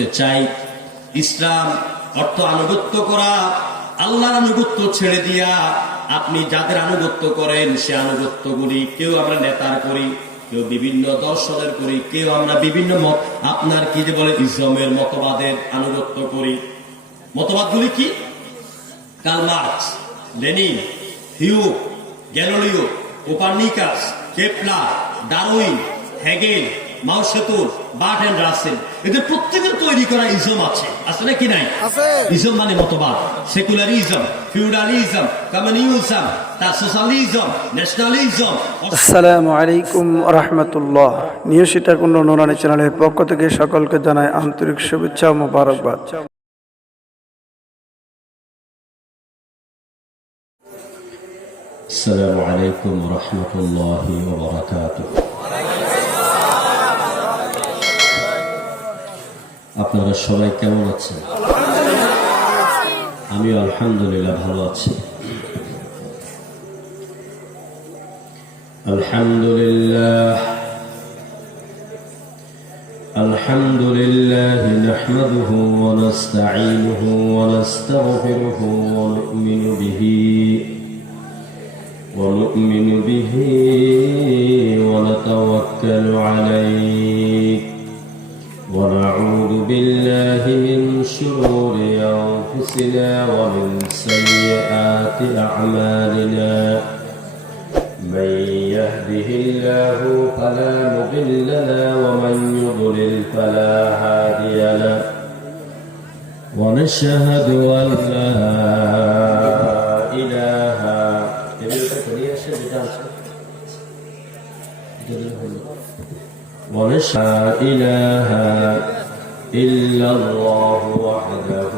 করতে চাই। ইসলাম অর্থ আনুগত্য করা, আল্লাহর আনুগত্য ছেড়ে দিয়া আপনি যাদের আনুগত্য করেন সে আনুগত্যগুলি কেউ আমরা নেতার করি, কেউ বিভিন্ন দর্শনের করি, কেউ আমরা বিভিন্ন মত আপনার কি যে বলে ইসলামের মতবাদের আনুগত্য করি। মতবাদগুলি কি? কার্ল মার্কস, লেনিন, হিউ, Galileo, Copernicus, Kepler, Darwin, Hegel, Mao Tse tung, Bertrand Russell, এদের প্রত্যেকের তৈরি করা ইজম আছে নাকি নাই? ইজম মানে মতবাদ। সেকুলারিজম, ফিউডালিজম, কমিউনিজম, তার সোশ্যালিজম, ন্যাশনালিজম। আসসালামু আলাইকুম ওয়া রাহমাতুল্লাহ। নিউজ এটার কোন নুরানি চ্যানেলের পক্ষ থেকে সকলকে জানাই আন্তরিক শুভেচ্ছা ও মোবারকবাদ। আসসালামু আলাইকুম ওয়া রাহমাতুল্লাহি ওয়া বারাকাতুহু। আপনারা সবাই কেমন আছেন? আমি আলহামদুলিল্লাহ ভালো আছি। আলহামদুলিল্লাহ আলহামদুলিল্লাহ নাহমাদুহু ওয়া নাস্তাঈনুহু ওয়া নাস্তাগফিরুহু ওয়া নু'মিনু বিহি ওয়া নাতাওয়াক্কালু আলাইহি ونعوذ بالله من شرور أنفسنا ومن سيئات أعمالنا من يهده الله فلا مضل له ومن يضلل فلا هادي له ونشهد أن لا إله ونشهد إله إلا الله وحده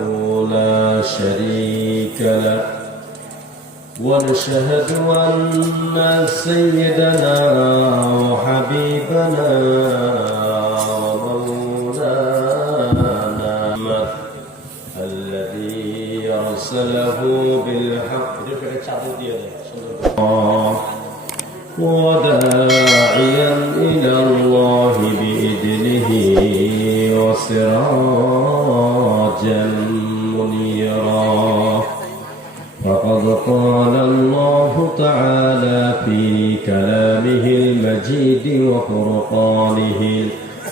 لا شريك له ونشهد أن سيدنا وحبيبنا ومولانا الذي أرسله بالحق وداعيا إلى الله بإذنه وسراجا منيرا فقد قال الله تعالى في كلامه المجيد وفرقانه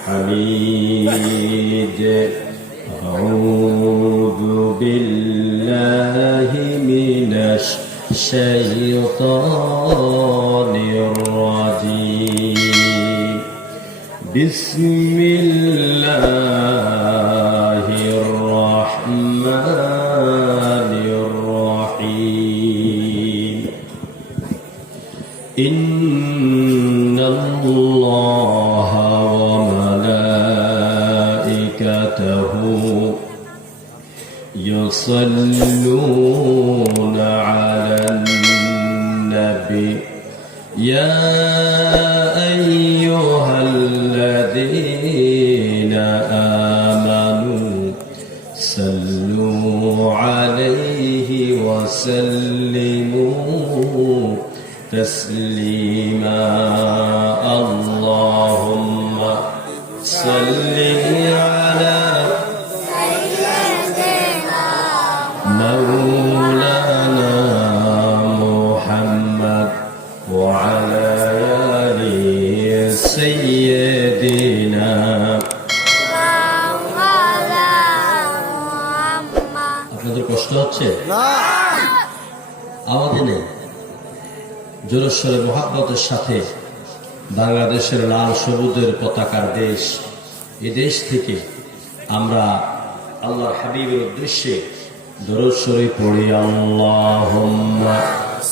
الحميد أعوذ بالله من الشيطان الرجيم بسم الله الرحمن الرحيم إن الله وملائكته يصلون على النبي يا أيها الذين آمنوا صلوا عليه وسلموا تسليما اللهم صل على مولانا محمد وعلى آل سيدنا আপনাদের কষ্ট হচ্ছে আওয়াজে নেই জোরেশ্বরে মোহাব্বতের সাথে বাংলাদেশের লাল সবুজের পতাকার দেশ এই দেশ থেকে আমরা আল্লাহর হাবিবের উদ্দেশ্যে দরুদ শরীফ পড়ি আল্লাহুম্মা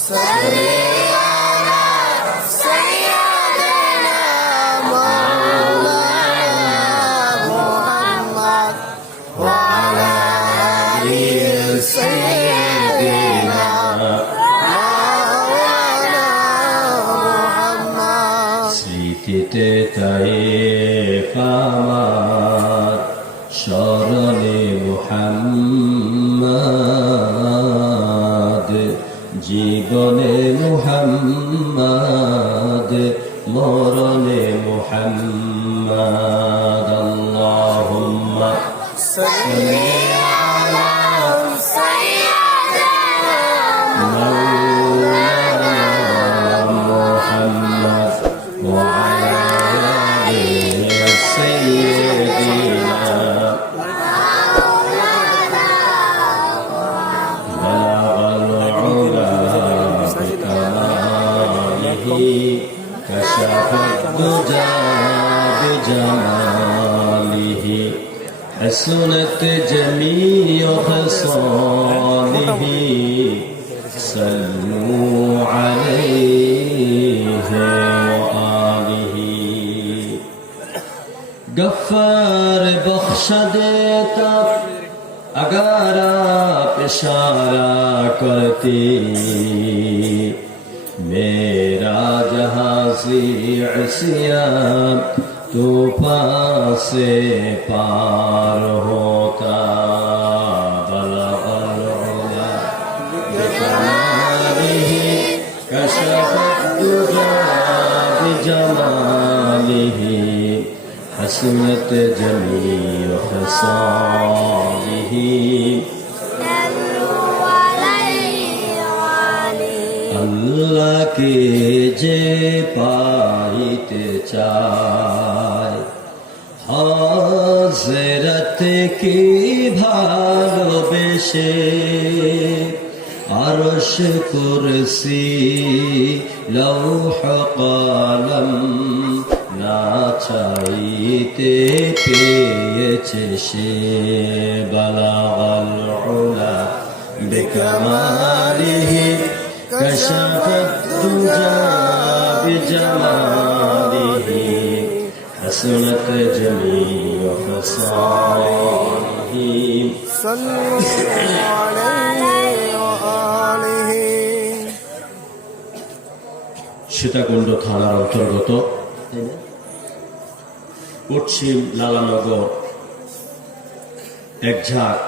সাল্লি আলা সাইয়্যিদিনা মাওলানা মুহাম্মদ ওয়া আলা আলি সাইয়্যিদিনা মাওলানা মুহাম্মদ স্মৃতিতে তায়েফ আমার স্মরণে মুহাম্মদ জীবনে মুহাম্মদ মরণে মুহাম্মদ আল্লাহুম্মা كشف الدجى بجماله حسنت جميع خصاله صلوا عليه وآله गफ्फार बख्श देता अगर आप इशारा करते मेरा जहाज़ी इस्यान तूफान से पार होता बलगल उला बिकमालिही कशफत दुजा बिजमालिही हसनत जमीअ खसालिही अल्लाह के जे पाइते चाय हज़रत की भालोबेशे अर्श कुर्सी लौह कलम ना चाहते पेয়েছে সে बलगल उला बिकमालिही كشف الدجى بجماله حسنت جميع خصاله صلوا عليه وآله সীতাকুণ্ড থানার অন্তর্গত পশ্চিম লালানগর এক ঝাঁক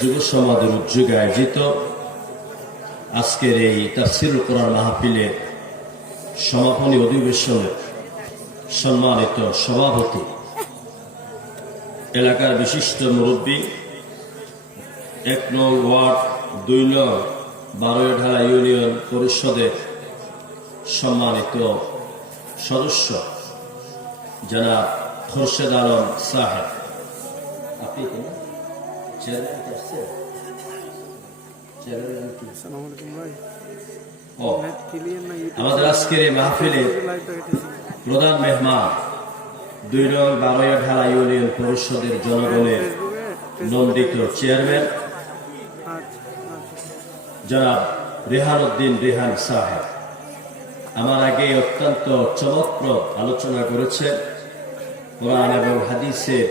যুব সমাজের উদ্যোগে আয়োজিত আজকের এই তাফসীরুল কোরআন মাহফিলের সমাপনী অধিবেশনের সম্মানিত সভাপতি, এলাকার বিশিষ্ট মুরব্বী, ১ নং ওয়ার্ড ২ নং বারোয়াঢালা ইউনিয়ন পরিষদের সম্মানিত সদস্য জনাব খোরশেদ আলম সাহেব, আপনি আমাদের আজকের এই মাহফিলের প্রধান মেহমান ২ নং বারোয়াঢালা ইউনিয়ন পরিষদের জনগণের নন্দিত চেয়ারম্যান জনাব রেহান উদ্দিন রেহান সাহেব আমার আগে অত্যন্ত চমকপ্রদ আলোচনা করেছেন। কোরআন এবং হাদিসের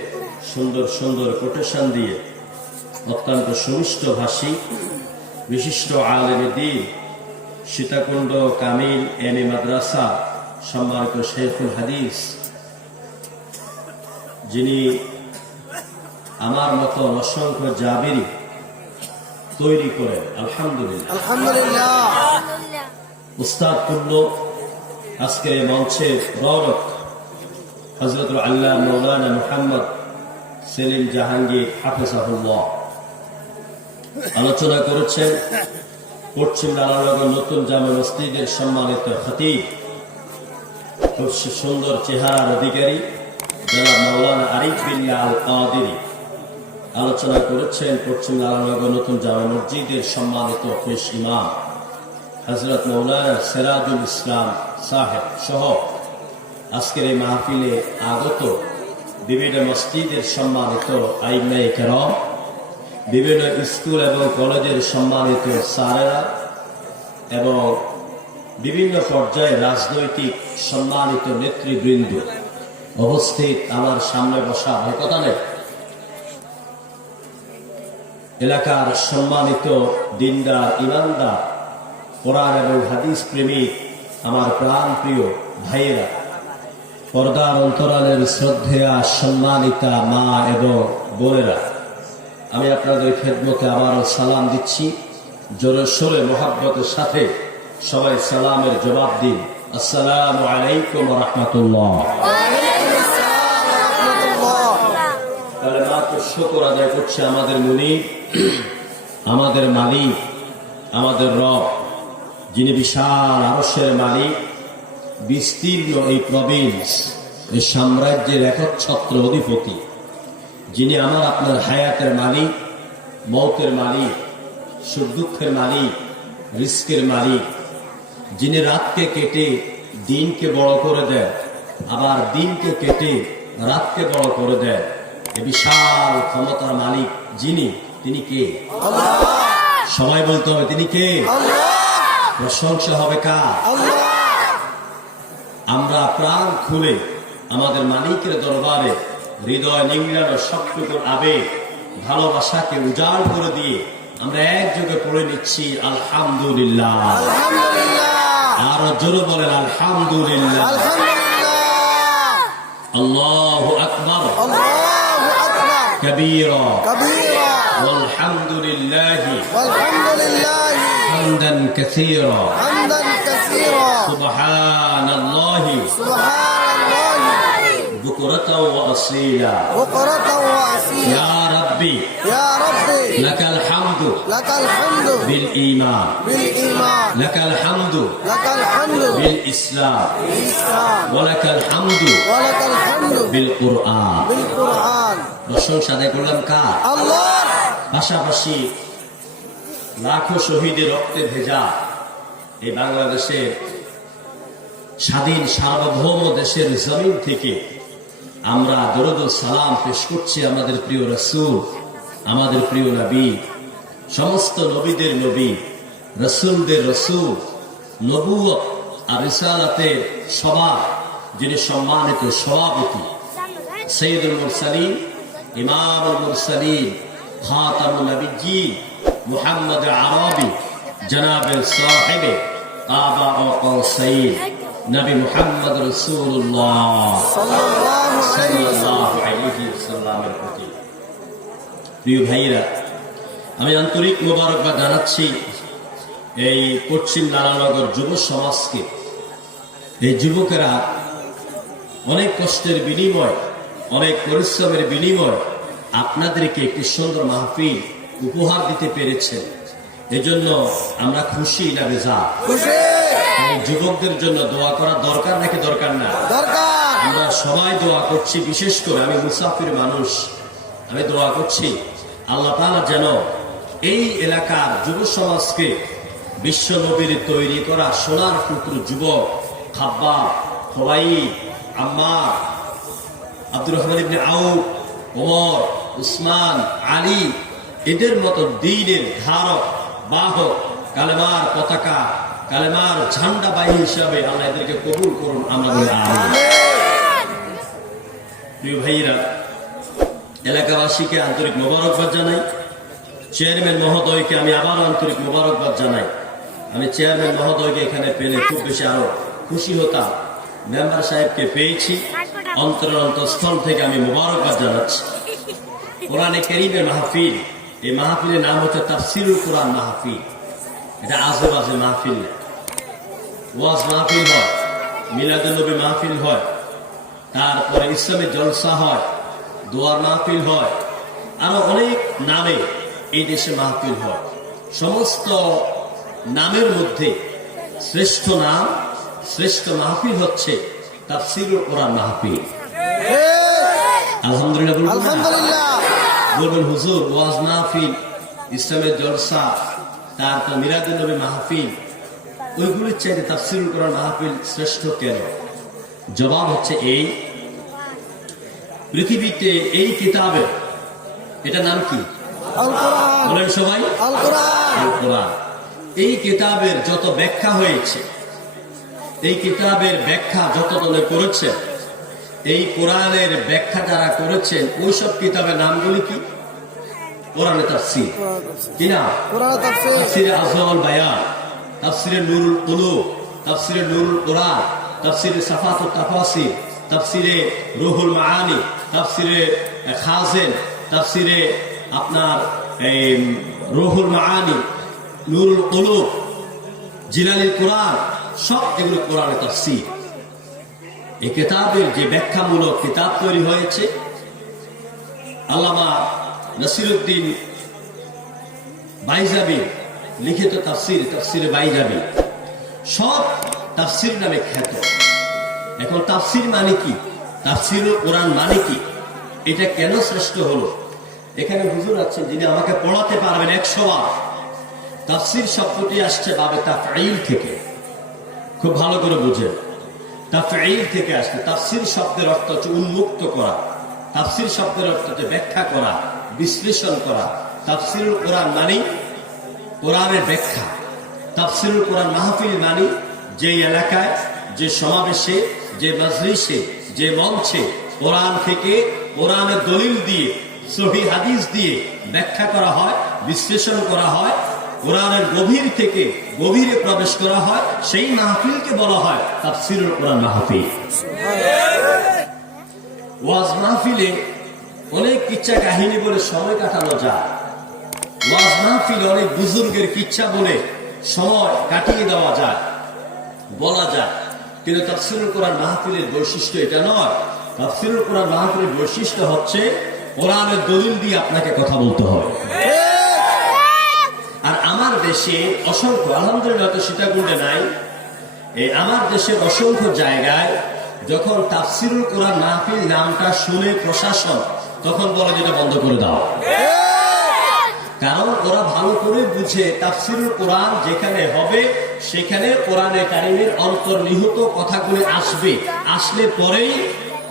সুন্দর সুন্দর কোটেশন দিয়ে অত্যন্ত সুমিষ্ট ভাষী বিশিষ্ট আলেমে দ্বীন সীতাকুণ্ড কামিল এমএ মাদ্রাসা সম্মানিত শেখুল হাদিস, যিনি আমার মতো অসংখ্য জাবিরি তৈরি করেন, আলহামদুলিল্লাহ উস্তাদ তুল্য আজকের এই মঞ্চের রৌনক হযরতুল আল্লাহ মাওলানা মুহাম্মদ সেলিম জাহাঙ্গীর হাফিজাহুল্লাহ আলোচনা করেছেন। পশ্চিম লালানগর নতুন জামে মসজিদের সম্মানিত খতিব, খুব সুন্দর চেহারার অধিকারী জনাব মাওলানা আরিফ বিল্লাহ আল কাদেরী আলোচনা করেছেন। পশ্চিম লালানগর নতুন জামে মসজিদের সম্মানিত পেশ ইমাম হযরত মাওলানা সিরাজুল ইসলাম সাহেব সহ আজকের এই মাহফিলে আগত বিভিন্ন মসজিদের সম্মানিত আইম্মায়ে কেরাম, বিভিন্ন স্কুল এবং কলেজের সম্মানিত স্যারেরা এবং বিভিন্ন পর্যায়ে রাজনৈতিক সম্মানিত নেতৃবৃন্দ উপস্থিত, আমার সামনে বসা কথা নেই, এলাকার সম্মানিত দিনদার ইমানদার কোরআন এবং হাদিস প্রেমিক আমার প্রাণ প্রিয় ভাইয়েরা, পর্দার অন্তরালের শ্রদ্ধেয়া সম্মানিতা মা এবং বোনেরা, আমি আপনাদের খেদমতে আবারও সালাম দিচ্ছি। জোরে সোরে মোহাব্বতের সাথে সবাই সালামের জবাব দিন, আসসালামু আলাইকুম ওয়া রাহমাতুল্লাহ। লাখো শুকর আদায় করছে আমাদের মুনিব, আমাদের মালিক, আমাদের রব, যিনি বিশাল আরশের মালিক, বিস্তীর্ণ এই প্রভিন্স, এই সাম্রাজ্যের একচ্ছত্র অধিপতি, যিনি আমার আপনার হায়াতের মালিক, মৌতের মালিক, সুখ দুঃখের মালিক, রিস্কের মালিক, যিনি রাতকে কেটে দিনকে বড় করে দেয়, আবার দিনকে কেটে রাতকে বড় করে দেয়, এ বিশাল ক্ষমতার মালিক যিনি, তিনি কে? সবাই বলতে হবে তিনি কে? প্রশংসা হবে কার? আমরা প্রাণ খুলে আমাদের মালিকের দরবারে হৃদয় নিংড়ানো সবটুকুর আবেগ ভালোবাসাকে উজাড় করে দিয়ে আমরা একযোগে পড়ে নিচ্ছি আলহামদুলিল্লাহ। আরো জোরে বলেন আলহামদুলিল্লাহ। আল্লাহু আকবার কাবীরা ওয়ালহামদুলিল্লাহি হামদান কাসীরা সুবহানাল্লাহি বুকরাতাও ওয়া আসীলা ইয়া রাব্বি লাকাল হামদু বিল ঈমান লাকাল হামদু বিল ইসলাম ওয়া লাকাল হামদু বিল কুরআন। প্রশংসা আদায় করলাম কার? আল্লাহর। পাশাপাশি লাখো শহীদের রক্তে ভেজা এই বাংলাদেশের স্বাধীন সার্বভৌম দেশের জমিন থেকে আমরা দরুদ ও সালাম পেশ করছি আমাদের প্রিয় রাসূল, আমাদের প্রিয় নবী, সমস্ত নবীদের নবী, রাসূলদের রাসূল, নবুয়ত আর রিসালাতের সভা যিনি সম্মানিত সভাপতি, সৈয়দুল মুরসালিন, ইমামুল মুরসালিন, খাতামুন নবিয়্যিন, মুহাম্মদ আরবি, জনাবে সাহেবে কাবা ও কৌসাইন, নবী মুহাম্মদ রাসূলুল্লাহ সাল্লাল্লাহু আলাইহি ওয়াসাল্লামের প্রতি। প্রিয় ভাইরা, আমি আন্তরিক মোবারকবাদ জানাচ্ছি এই পশ্চিম নারায়ণনগর যুব সমাজকে। এই যুবকেরা অনেক কষ্টের বিনিময়, অনেক পরিশ্রমের বিনিময় আপনাদেরকে একটি সুন্দর মাহফিল উপহার দিতে পেরেছে। এজন্য আমরা খুশি না বেজার? এই যুবকদের জন্য দোয়া করা দরকার নাকি দরকার না? আমরা সবাই দোয়া করছি, বিশেষ করে আমি মুসাফির মানুষ, আমি দোয়া করছি আল্লাহ তাআলা যেন এই এলাকার যুব সমাজকে বিশ্ব নবীর তৈরি করা সোনার টুকরো যুবক খাব্বাব, খুবাইব, আম্মার, আব্দুর রহমান ইবনে আউফ, ওমর, উসমান, আলী, এদের মতো দ্বীনের ধারক বাহক, কালেমার পতাকা, কালেমার ঝান্ডাবাহী হিসাবে আল্লাহ এদেরকে কবুল করুন। আমরা বলি আমিন। প্রিয় ভাইরা, এলাকাবাসীকে আন্তরিক মোবারকবাদ জানাই। চেয়ারম্যান মহোদয়কে আমি আবার আন্তরিক মোবারকবাদ জানাই। আমি চেয়ারম্যান মহোদয়কে এখানে পেলে খুব বেশি আরো খুশি হতাম। মেম্বার সাহেবকে পেয়েছি, অন্তরস্থল থেকে আমি মোবারকবাদ জানাচ্ছি। কোরআনে কারীমের মাহফিল, এই মাহফিলের নাম হচ্ছে তাফসীরুল কোরআন মাহফিল। এটা আজে বাজে মাহফিল না। ওয়াজ মাহফিল হয়, মিলাদুন নবী মাহফিল হয়, তারপরে ইসলামের জলসা হয়, দোয়ার মাহফিল হয়, আরো অনেক নামে এই দেশে মাহফিল হয়। সমস্ত নামের মধ্যে শ্রেষ্ঠ নাম, শ্রেষ্ঠ মাহফিল হচ্ছে তাফসীরুল কোরআন মাহফিল। আলহামদুলিল্লাহ বলবেন হুজুর, ওয়াজ মাহফিল, ইসলামের জলসা, তারপর মিলাদুন নবী মাহফিল, ওইগুলির চাইতে তাফসীরুল কোরআন মাহফিল শ্রেষ্ঠ কেন? জবাব হচ্ছে এই, পৃথিবীতে এই কিতাবের, এটা নাম কি বলেন সবাই? আল কোরআন। এই কিতাবের যত ব্যাখ্যা হয়েছে, এই কিতাবের ব্যাখ্যা যত দলে করেছে, এই কোরআনের ব্যাখ্যা যারা করেছেন ওইসব কিতাবের নামগুলি কি? কোরআনে তাফসীর, কি না? তাফসীরে আজওয়াল বায়ান, তাফসীরে নুরুল কুলুব, তাফসীরে নুরুল কোরআন, তাফসীরে সাফাতুত তাফাসির, তাফসীরে রুহুল মাআনি, তাফসীরে খাজেন, তাফসীরে আপনার রুহুল মাআনি, নুরুল কুলুব, জিলালিল কোরআন, সব এগুলো কোরআনে তাফসীর। এই কিতাবের যে ব্যাখ্যামূলক কিতাব তৈরি হয়েছে, আল্লামা নাসিরউদ্দিন বাইজাবি লিখিত তাফসিরে বাইজাবি সব তাফসির নামে খ্যাত। এখন তাফসির মানে কি, তাফসিরুল কোরআন মানে কি, এটা কেন শ্রেষ্ঠ হলো? এখানে হুজুর আছেন যিনি আমাকে পড়াতে পারবেন 100 বার। তাফসির শব্দটি আসছে বাবে তাফঈল থেকে, খুব ভালো করে বুঝেন। তাফঈল থেকে আসছে। তাফসির শব্দের অর্থ হচ্ছে উন্মুক্ত করা, তাফসির শব্দের অর্থ হচ্ছে ব্যাখ্যা করা, বিশ্লেষণ করা। তাফসিরুল কোরআন মানে কোরআনের ব্যাখ্যা। তাফসিরুল কোরআন মাহফিল মানে যে এলাকায়, যে সমাবেশে, যে মজলিসে, যে মঞ্চে কোরআন থেকে, কোরআনের দলিল দিয়ে, সহিহ হাদিস দিয়ে ব্যাখ্যা করা হয়, বিশ্লেষণ করা হয়, কোরআনের গভীর থেকে গভীরে প্রবেশ করা হয়, সেই মাহফিলকে বলা হয় তাফসিরুল কোরআন মাহফিল। ওয়াজ মাহফিলে অনেক কিচ্ছা কাহিনী বলে সময় কাটানো যায়। ওয়াজ মাহফিলে অনেক বুজুর্গের কিচ্ছা বলে সময় কাটিয়ে দেওয়া যায়, বলা যায়। কিন্তু তাফসিরুল কোরআন মাহফিলের বৈশিষ্ট্য এটা নয়। তাফসিরুল কোরআন মাহফিলের বৈশিষ্ট্য হচ্ছে কোরআনের দলিল দিয়ে আপনাকে কথা বলতে হবে। আর আমার দেশে অসংখ্য, আলহামদুলিল্লাহ তো সীতাকুণ্ডে নাই, আমার দেশের অসংখ্য জায়গায় যখন তাফসিরুল কোরআন মাহফিল নামটা শুনে প্রশাসন, তখন বলে যেটা বন্ধ করে দাও। কারণ ওরা ভালো করে বুঝে তাফসিরুল কোরআন যেখানে হবে সেখানে কোরআনে কারিমের অন্তর্নিহিত কথাগুলি আসবে, আসলে পরেই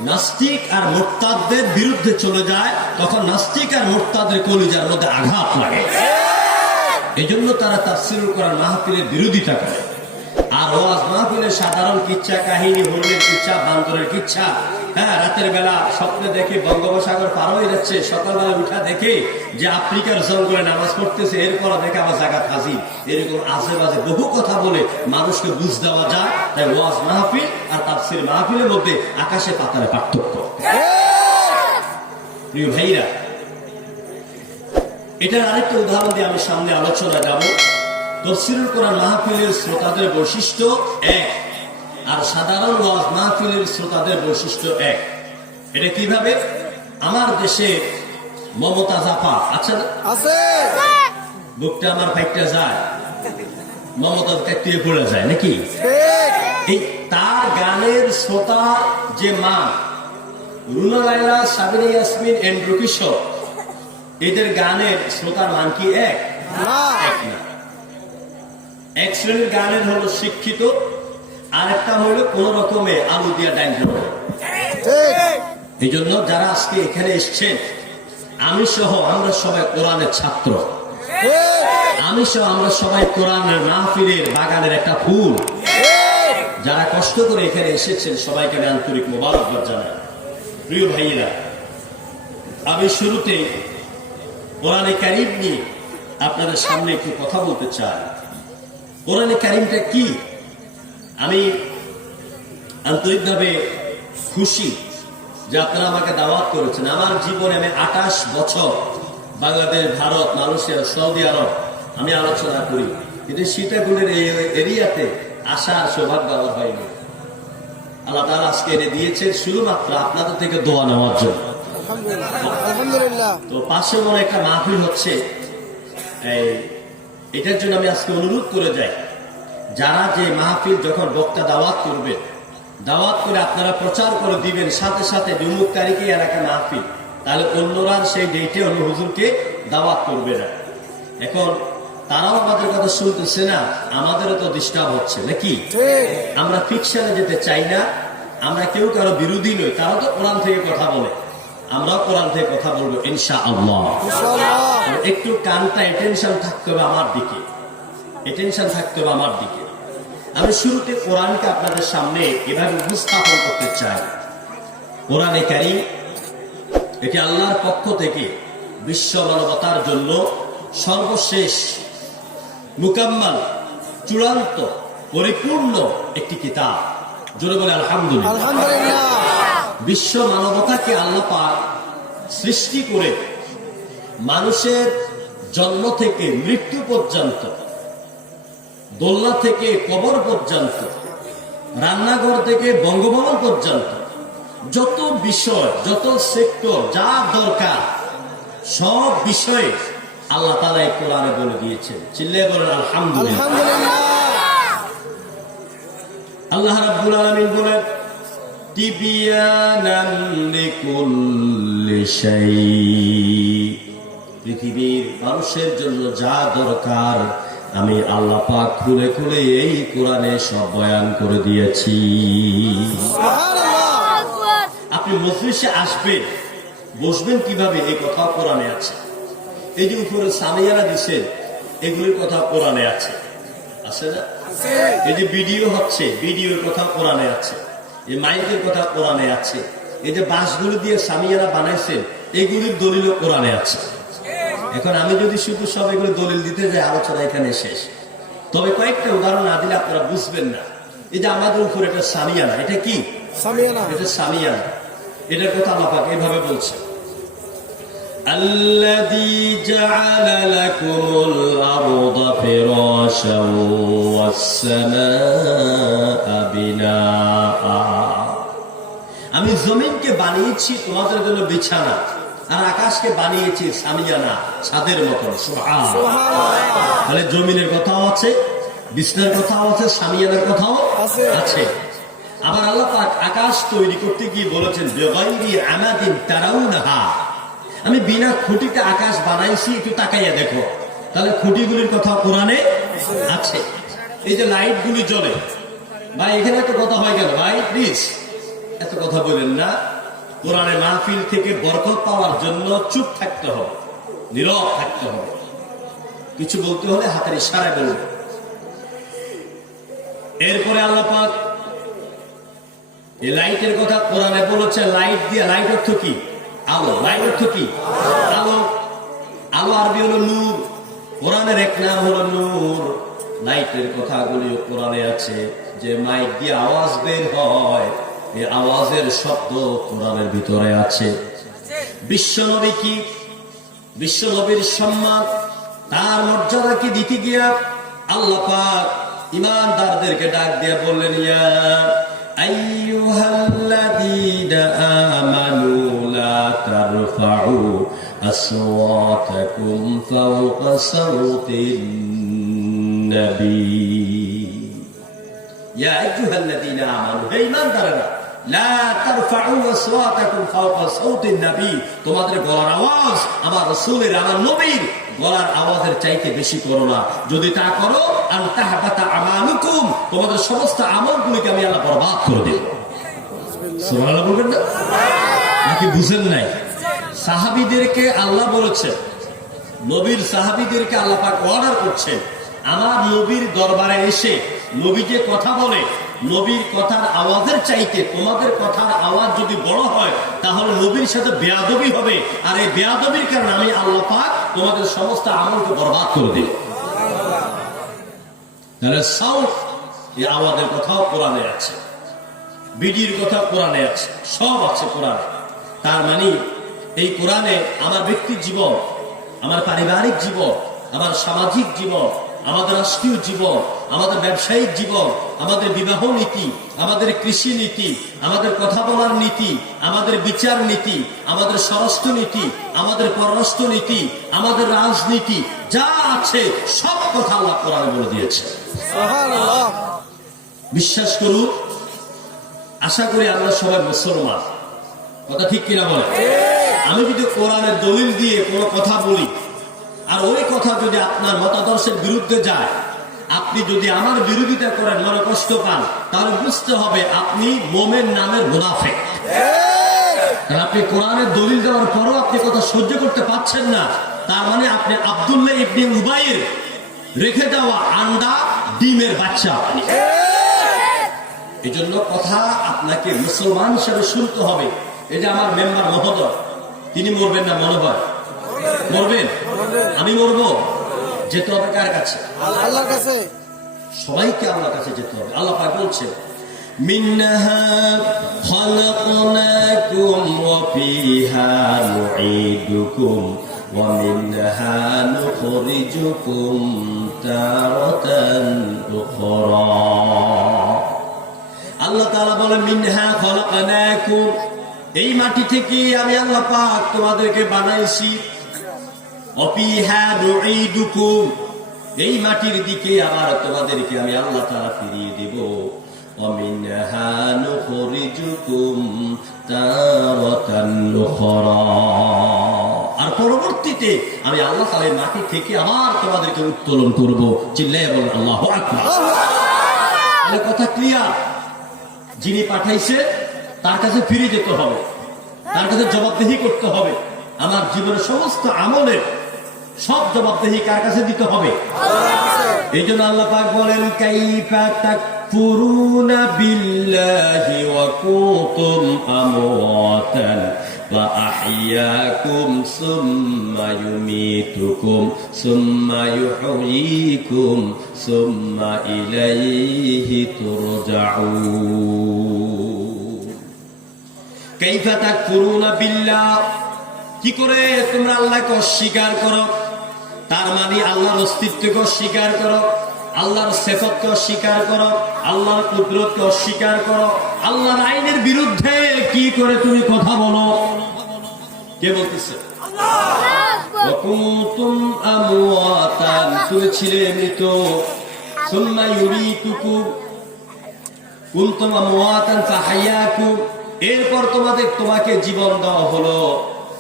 নাস্তিক আর মুরতাদদের বিরুদ্ধে চলে যায়, তখন নাস্তিক আর মুরতাদের কলিজার মধ্যে আঘাত লাগে। এই জন্য তারা তাফসিরুল কোরআন মাহফিলের বিরোধিতা করে। আর ওয়াজ মাহফিলের সাধারণ কিচ্ছা কাহিনী, হরিণের কিচ্ছা, বান্দরের কিচ্ছা, হ্যাঁ, রাতের বেলা স্বপ্নে দেখে বঙ্গোপসাগর পার হয়ে যাচ্ছে, সকালবেলা উঠা দেখে যে আফ্রিকার জঙ্গলে নামাজ পড়তেছে, এরপর দেখে আবার জায়গা হাজির, এরকম আজে বাজে বহু কথা বলে মানুষকে বুঝ দেওয়া যায়। তাই ওয়াজ মাহফিল আর তাফসির মাহফিলের মধ্যে আকাশে পাতালে পার্থক্য। প্রিয় ভাইরা, এটার আরেকটা উদাহরণ দিয়ে আমি সামনে আলোচনা যাব। তাফসিরুল কোরআন মাহফিলের শ্রোতাদের বৈশিষ্ট্য এক, আর সাধারণ ওয়াজ মাহফিলের শ্রোতাদের বৈশিষ্ট্য এক। এটা কিভাবে? আমার দেশে মমতাজ আপা আচ্ছা আছে, বুকটা আমার ফাইটটা যায়, মমতাজ কাটিয়ে পড়ে যায় নাকি? এই তার গানের শ্রোতা যে মা রুনা লাইলা, সাবিনা ইয়াসমিন, এন্ড্রু কিশোর, এদের গানের শ্রোতার মান কি এক? এক না। এক শ্রেণীর গানের হলো শিক্ষিত, আর একটা হলো কোন রকমে আলু দিয়া ডাইন। এই জন্য যারা আজকে এখানে এসছেন, আমি সহ আমরা সবাই কোরআনের ছাত্র, আমি সহ আমরা সবাই কোরআনের মাহফিলের বাগানের একটা ফুল। যারা কষ্ট করে এখানে এসেছেন সবাইকে আমি আন্তরিক মোবারকবাদ জানাই। প্রিয় ভাইয়েরা, আমি শুরুতে কোরআনে কারীম নিয়ে আপনাদের সামনে একটু কথা বলতে চাই। কোরআনে কারীমটা কি? আমি আন্তরিকভাবে খুশি যে আপনারা আমাকে দাওয়াত করেছেন। আমার জীবনে আমি 28 বছর বাংলাদেশ, ভারত, মালয়েশিয়া, সৌদি আরব আমি আলোচনা করি, কিন্তু সীতাকুণ্ডের এই এরিয়াতে আসার সৌভাগ্য আমার হয়নি। আল্লাহ তাআলা আজকে এনে দিয়েছে শুধুমাত্র আপনাদের থেকে দোয়া নেওয়ার জন্য। তো পাশে মনে একটা মাহফিল হচ্ছে, এটার জন্য আমি আজকে অনুরোধ করে যাই, যারা যে মাহফিল যখন বক্তা দাওয়াত করবেন, দাওয়াত করে আপনারা প্রচার করে দিবেন সাথে সাথে অমুক তারিখে এলাকা মাহফিল, তাহলে অন্যরা সেই ডেটে অন্য হুজুরকে দাওয়াত করবে না। এখন তারাও আমাদের কথা শুনতেছে না, আমাদেরও তো ডিস্টার্ব হচ্ছে নাকি? আমরা ফিকশনে যেতে চাই না, আমরা কেউ কারো বিরোধী নই, তারাও তো কোরআন থেকে কথা বলে, আমরাও কোরআন থেকে কথা বলবো ইনশাআল্লাহ। একটু কানটা অ্যাটেনশন থাকতে হবে আমার দিকে, অ্যাটেনশন থাকতে হবে আমার দিকে। আমি শুরুতে কোরআনকে আপনাদের সামনে এভাবে উপস্থাপন করতে চাই। কোরআনে কারীম এটি আল্লাহর পক্ষ থেকে বিশ্ব মানবতার জন্য সর্বশেষ, মুকাম্মাল, চূড়ান্ত, পরিপূর্ণ একটি কিতাব। জোরে বলে আলহামদুলিল্লাহ। বিশ্ব মানবতাকে আল্লাহ পাক সৃষ্টি করে মানুষের জন্ম থেকে মৃত্যু পর্যন্ত, দোলনা থেকে কবর পর্যন্ত, রান্নাঘর থেকে বঙ্গভবন পর্যন্ত যত বিষয়, যত সেক্টর, যা দরকার সব বিষয়ে আল্লাহ তাআলা এই কোরআনে বলে দিয়েছেন। চিল্লায়ে বলেন আলহামদুলিল্লাহ। আল্লাহ রাব্বুল আলামিন বলেন তিবিয়ানান লিকুল্লি শাই, পৃথিবীর মানুষের জন্য যা দরকার আমি আল্লাহ পাক খুলে খুলে এই কোরআনে সব বয়ান করে দিয়েছি। আপনি মজলিসে আসবেন, বসবেন কিভাবে এই কথা কোরআনে আছে। এই যে উপরে সামিয়ানা দিচ্ছেন এগুলির কথা কোরআনে আছে, আছে না? এই যে ভিডিও হচ্ছে ভিডিওর কথা কোরআনে আছে, এই মাইকের কথা কোরআনে আছে, এই যে বাঁশগুলো দিয়ে সামিয়ানা বানাইছেন এগুলির দলিল কোরআনে আছে। এখন আমি যদি শুধু সব এগুলো দলিল দিতে যাই আলোচনা এখানে শেষ। তবে কয়েকটা উদাহরণ না দিলে আপনারা বুঝবেন না। এই যে আমাদের উপর এটা সামিয়ানা, এটা কি সামিয়ানা? এটা সামিয়ানা, এটার কথা আল্লাহ পাক এইভাবে বলছে الذي جعل لكم الأرض فراشا والسماء بناء, আমি জমিনকে বানিয়েছি তোমাদের জন্য বিছানা আর আকাশকে বানিয়েছি সামিয়ানা, ছাদের মতো। সুবহানাল্লাহ। তাহলে জমিনের কথাও আছে, বিছানার কথাও আছে, সামিয়ানার কথাও আছে। আবার আল্লাহ পাক আকাশ তৈরি করতে গিয়ে বলেছেন বিগাইরি আমাদিন তারাউনাহা, আমি বিনা খুঁটিতে আকাশ বানাইছি, একটু তাকাইয়া দেখো। তাহলে খুঁটিগুলির কথা কোরআনে আছে। এই যে লাইট গুলি জ্বলে, ভাই এখানে এত কথা হয় কেন ভাই? প্লিজ এত কথা বলেন না। কোরআনে মাহফিল থেকে বরকত পাওয়ার জন্য চুপ থাকতে হবে, নীরব থাকতে হবে। কিছু বলতে হলে হাতের ইশারায় বলবে। এরপরে আল্লাহ পাক এই লাইটের কথা কোরআনে বলেছে। লাইট দিয়ে, লাইট অর্থ কি? আলো। লাইট অর্থ কি? আলো। আলো আরবি হলো নূর, কোরআনের এক নাম হলো নূর। লাইটের কথাগুলি কোরআনে আছে। যে মাইক দিয়ে আওয়াজ বের হয়, এই আওয়াজের শব্দ কোরআনের ভিতরে আছে। বিশ্বনবী কি? বিশ্বনবীর সম্মান, তার মর্যাদা কি দিতে গিয়া আল্লাহ পাক ঈমানদারদেরকে ডাক দিয়ে বললেন ইয়া আইয়ুহাল্লাযীনা আমানু লা তারফাউ আসওয়াতাকুম ফাওকা সাওতিন নবী। ইয়া আইয়ুহাল্লাযীনা আমানু, হে ঈমানদাররা, লা তারফাউ আসওয়াতাকুম ফাওকা সাওতিন নবী, তোমাদের গলার আওয়াজ আমার রাসূলের, আমার নবীর গলার আওয়াজের চাইতে বেশি করো না। যদি তা করো আনতাহবাতা আমালুকুম, তোমাদের সমস্ত আমলগুলিকে আমি আল্লাহ বরবাদ করে দেব। সুবহানাল্লাহ বলবেন না? নাকি বুঝেন নাই? সাহাবীদেরকে আল্লাহ বলেছেন, নবীর সাহাবীদেরকে আল্লাহ পাক অর্ডার করছেন, আমার নবীর দরবারে এসে নবী যে কথা বলে, নবীর কথার আওয়াজের চাইতে তোমাদের কথার আওয়াজ যদি বড় হয় তাহলে নবীর সাথে বেয়াদবি হবে। আর এই বেয়াদবির কারণে আমি আল্লাহ পাক তোমাদের সমস্ত আমলকে বরবাদ করে দিই। তাহলে সাউন্ড, এই আওয়াজের কথাও কোরআনে আছে, বিডির কথা কোরআনে আছে, সব আছে কোরআনে। তার মানে এই কোরআনে আমার ব্যক্তির জীবন, আমার পারিবারিক জীবন, আমার সামাজিক জীবন, আমাদের রাষ্ট্রীয় জীবন, আমাদের ব্যবসায়িক জীবন, আমাদের বিবাহ নীতি, আমাদের কৃষি নীতি, আমাদের কথা বলার নীতি, আমাদের বিচার নীতি, আমাদের স্বরাষ্ট্র নীতি, আমাদের পররাষ্ট্র নীতি, আমাদের রাজনীতি যা আছে সব কথা আল্লাহ কোরআনে বলে দিয়েছে। সুবহানাল্লাহ। বিশ্বাস করুন, আশা করি আমরা সবাই মুসলমান, কথা ঠিক কিনা বলে? আমি যদি কোরআনের দলিল দিয়ে কোনো কথা বলি আর ওই কথা যদি আপনার মতাদর্শের বিরুদ্ধে যায়, আপনি যদি আমার বিরোধিতা করেন, মনে কষ্ট পান, তাহলে বুঝতে হবে আপনি মোমেন নামের মুনাফিক। আপনি কোরআনের দলিল দেওয়ার পরও আপনি কথা সহ্য করতে পারছেন না, তার মানে আপনি আব্দুল্লাহ ইবনে উবাইর রেখে দেওয়া আন্ডা ডিমের বাচ্চা আপনি। এই জন্য কথা আপনাকে মুসলমান হিসেবে শুনতে হবে। এই যে আমার মেম্বার মহোদয়, তিনি মরবেন না মনে হয়? মরবেন? আমি মরবো? যেতে হবে কার কাছে? আল্লাহর কাছে। সবাইকে আল্লাহর কাছে যেতে হবে। আল্লাহ পাক বলছেন মিনহা খালাকনাকুম ওয়া ফিহা নুঈদুকুম ওয়া মিনহা নুখরিজুকুম তারাতান উখরা। আল্লাহ তাআলা বলেন মিনহা খালাকনাকুম, এই মাটি থেকে আমি আল্লাহ পাক তোমাদেরকে বানাইছি, অফিহা নুঈদুকুম, এই মাটির দিকে আবার তোমাদেরকে আমি আল্লাহ তাআলা ফিরিয়ে দেব। ওয়ামিনহা নুখরিজুকুম তারাতান উখরা, আর পরবর্তীতে আমি আল্লাহ তাআলা এই মাটি থেকে আবার তোমাদেরকে উত্তোলন করব। চিল্লায়ে বলেন আল্লাহু আকবার। তাহলে কথা ক্লিয়ার, যিনি পাঠাইছে তার কাছে ফিরে যেতে হবে, তার কাছে জবাবদেহি করতে হবে। আমার জীবনের সমস্ত আমলের সব জবাবদেহি কার কাছে দিতে হবে? এই জন্য আল্লাহ পাক বলেন, কাইফা তাকফুরুনা বিল্লাহি ওয়া কুনতুম আমওয়াতান ওয়া আহইয়াকুম সুম্মা ইউমীতুকুম সুম্মা ইউহয়ীকুম সুম্মা ইলাইহি তুরজাউন। কাইফা তাকফুরুনা বিল্লাহ, কি করে তোমরা আল্লাহকে অস্বীকার করো? তার মানে আল্লাহর অস্তিত্বকে অস্বীকার করো, আল্লাহর সিফাতকে অস্বীকার করো, আল্লাহর কুদরতকে অস্বীকার করো, আল্লাহর আইনের বিরুদ্ধে কি করে তুমি কথা বলো? কে বলতেছে? ওয়া কুনতুম আমওয়াতান, তুমি ছিলে মৃত। সুম্মা ইউমীতুকুম, কুনতুম আমওয়াতান ফাহাইয়াকুম, এরপর তোমাকে জীবন দেওয়া হলো।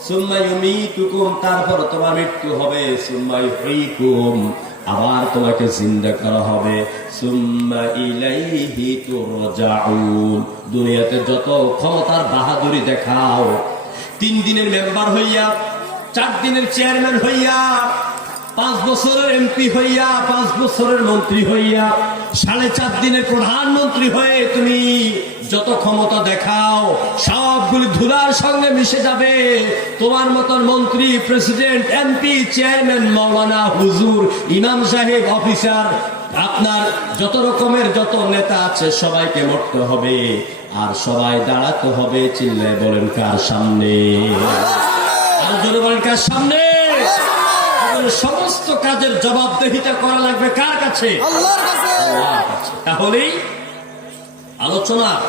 সুম্মা ইউমীতুকুম, তারপর তোমার মৃত্যু হবে। সুম্মা ইউহয়ীকুম, আবার তোমাকে জিন্দা করা হবে। সুম্মা ইলাইহি তুরজাউন, দুনিয়াতে যত ক্ষমতার বাহাদুরি দেখাও, 3 দিনের মেম্বার হইয়া, 4 দিনের চেয়ারম্যান হইয়া, 5 বছরের এমপি হইয়া, 5 বছরের মন্ত্রী হইয়া, 4.5 দিনের প্রধানমন্ত্রী হয়ে তুমি যত ক্ষমতা দেখাও সবগুলি ধুলার সঙ্গে মিশে যাবে। তোমার মতন মন্ত্রী, প্রেসিডেন্ট, এমপি, চেয়ারম্যান, মাওলানা, হুজুর, ইমাম সাহেব, অফিসার, আপনার যত রকমের যত নেতা আছে সবাইকে মরতে হবে, আর সবাই দাঁড়াতে হবে। চিল্লায় বলেন কার সামনে? আর জোরে বলেন কার সামনে? সমস্ত কাজের জবাবদেহিতা করা লাগবে কার কাছে? আল্লাহর কাছে। তাহলেই আলোচনার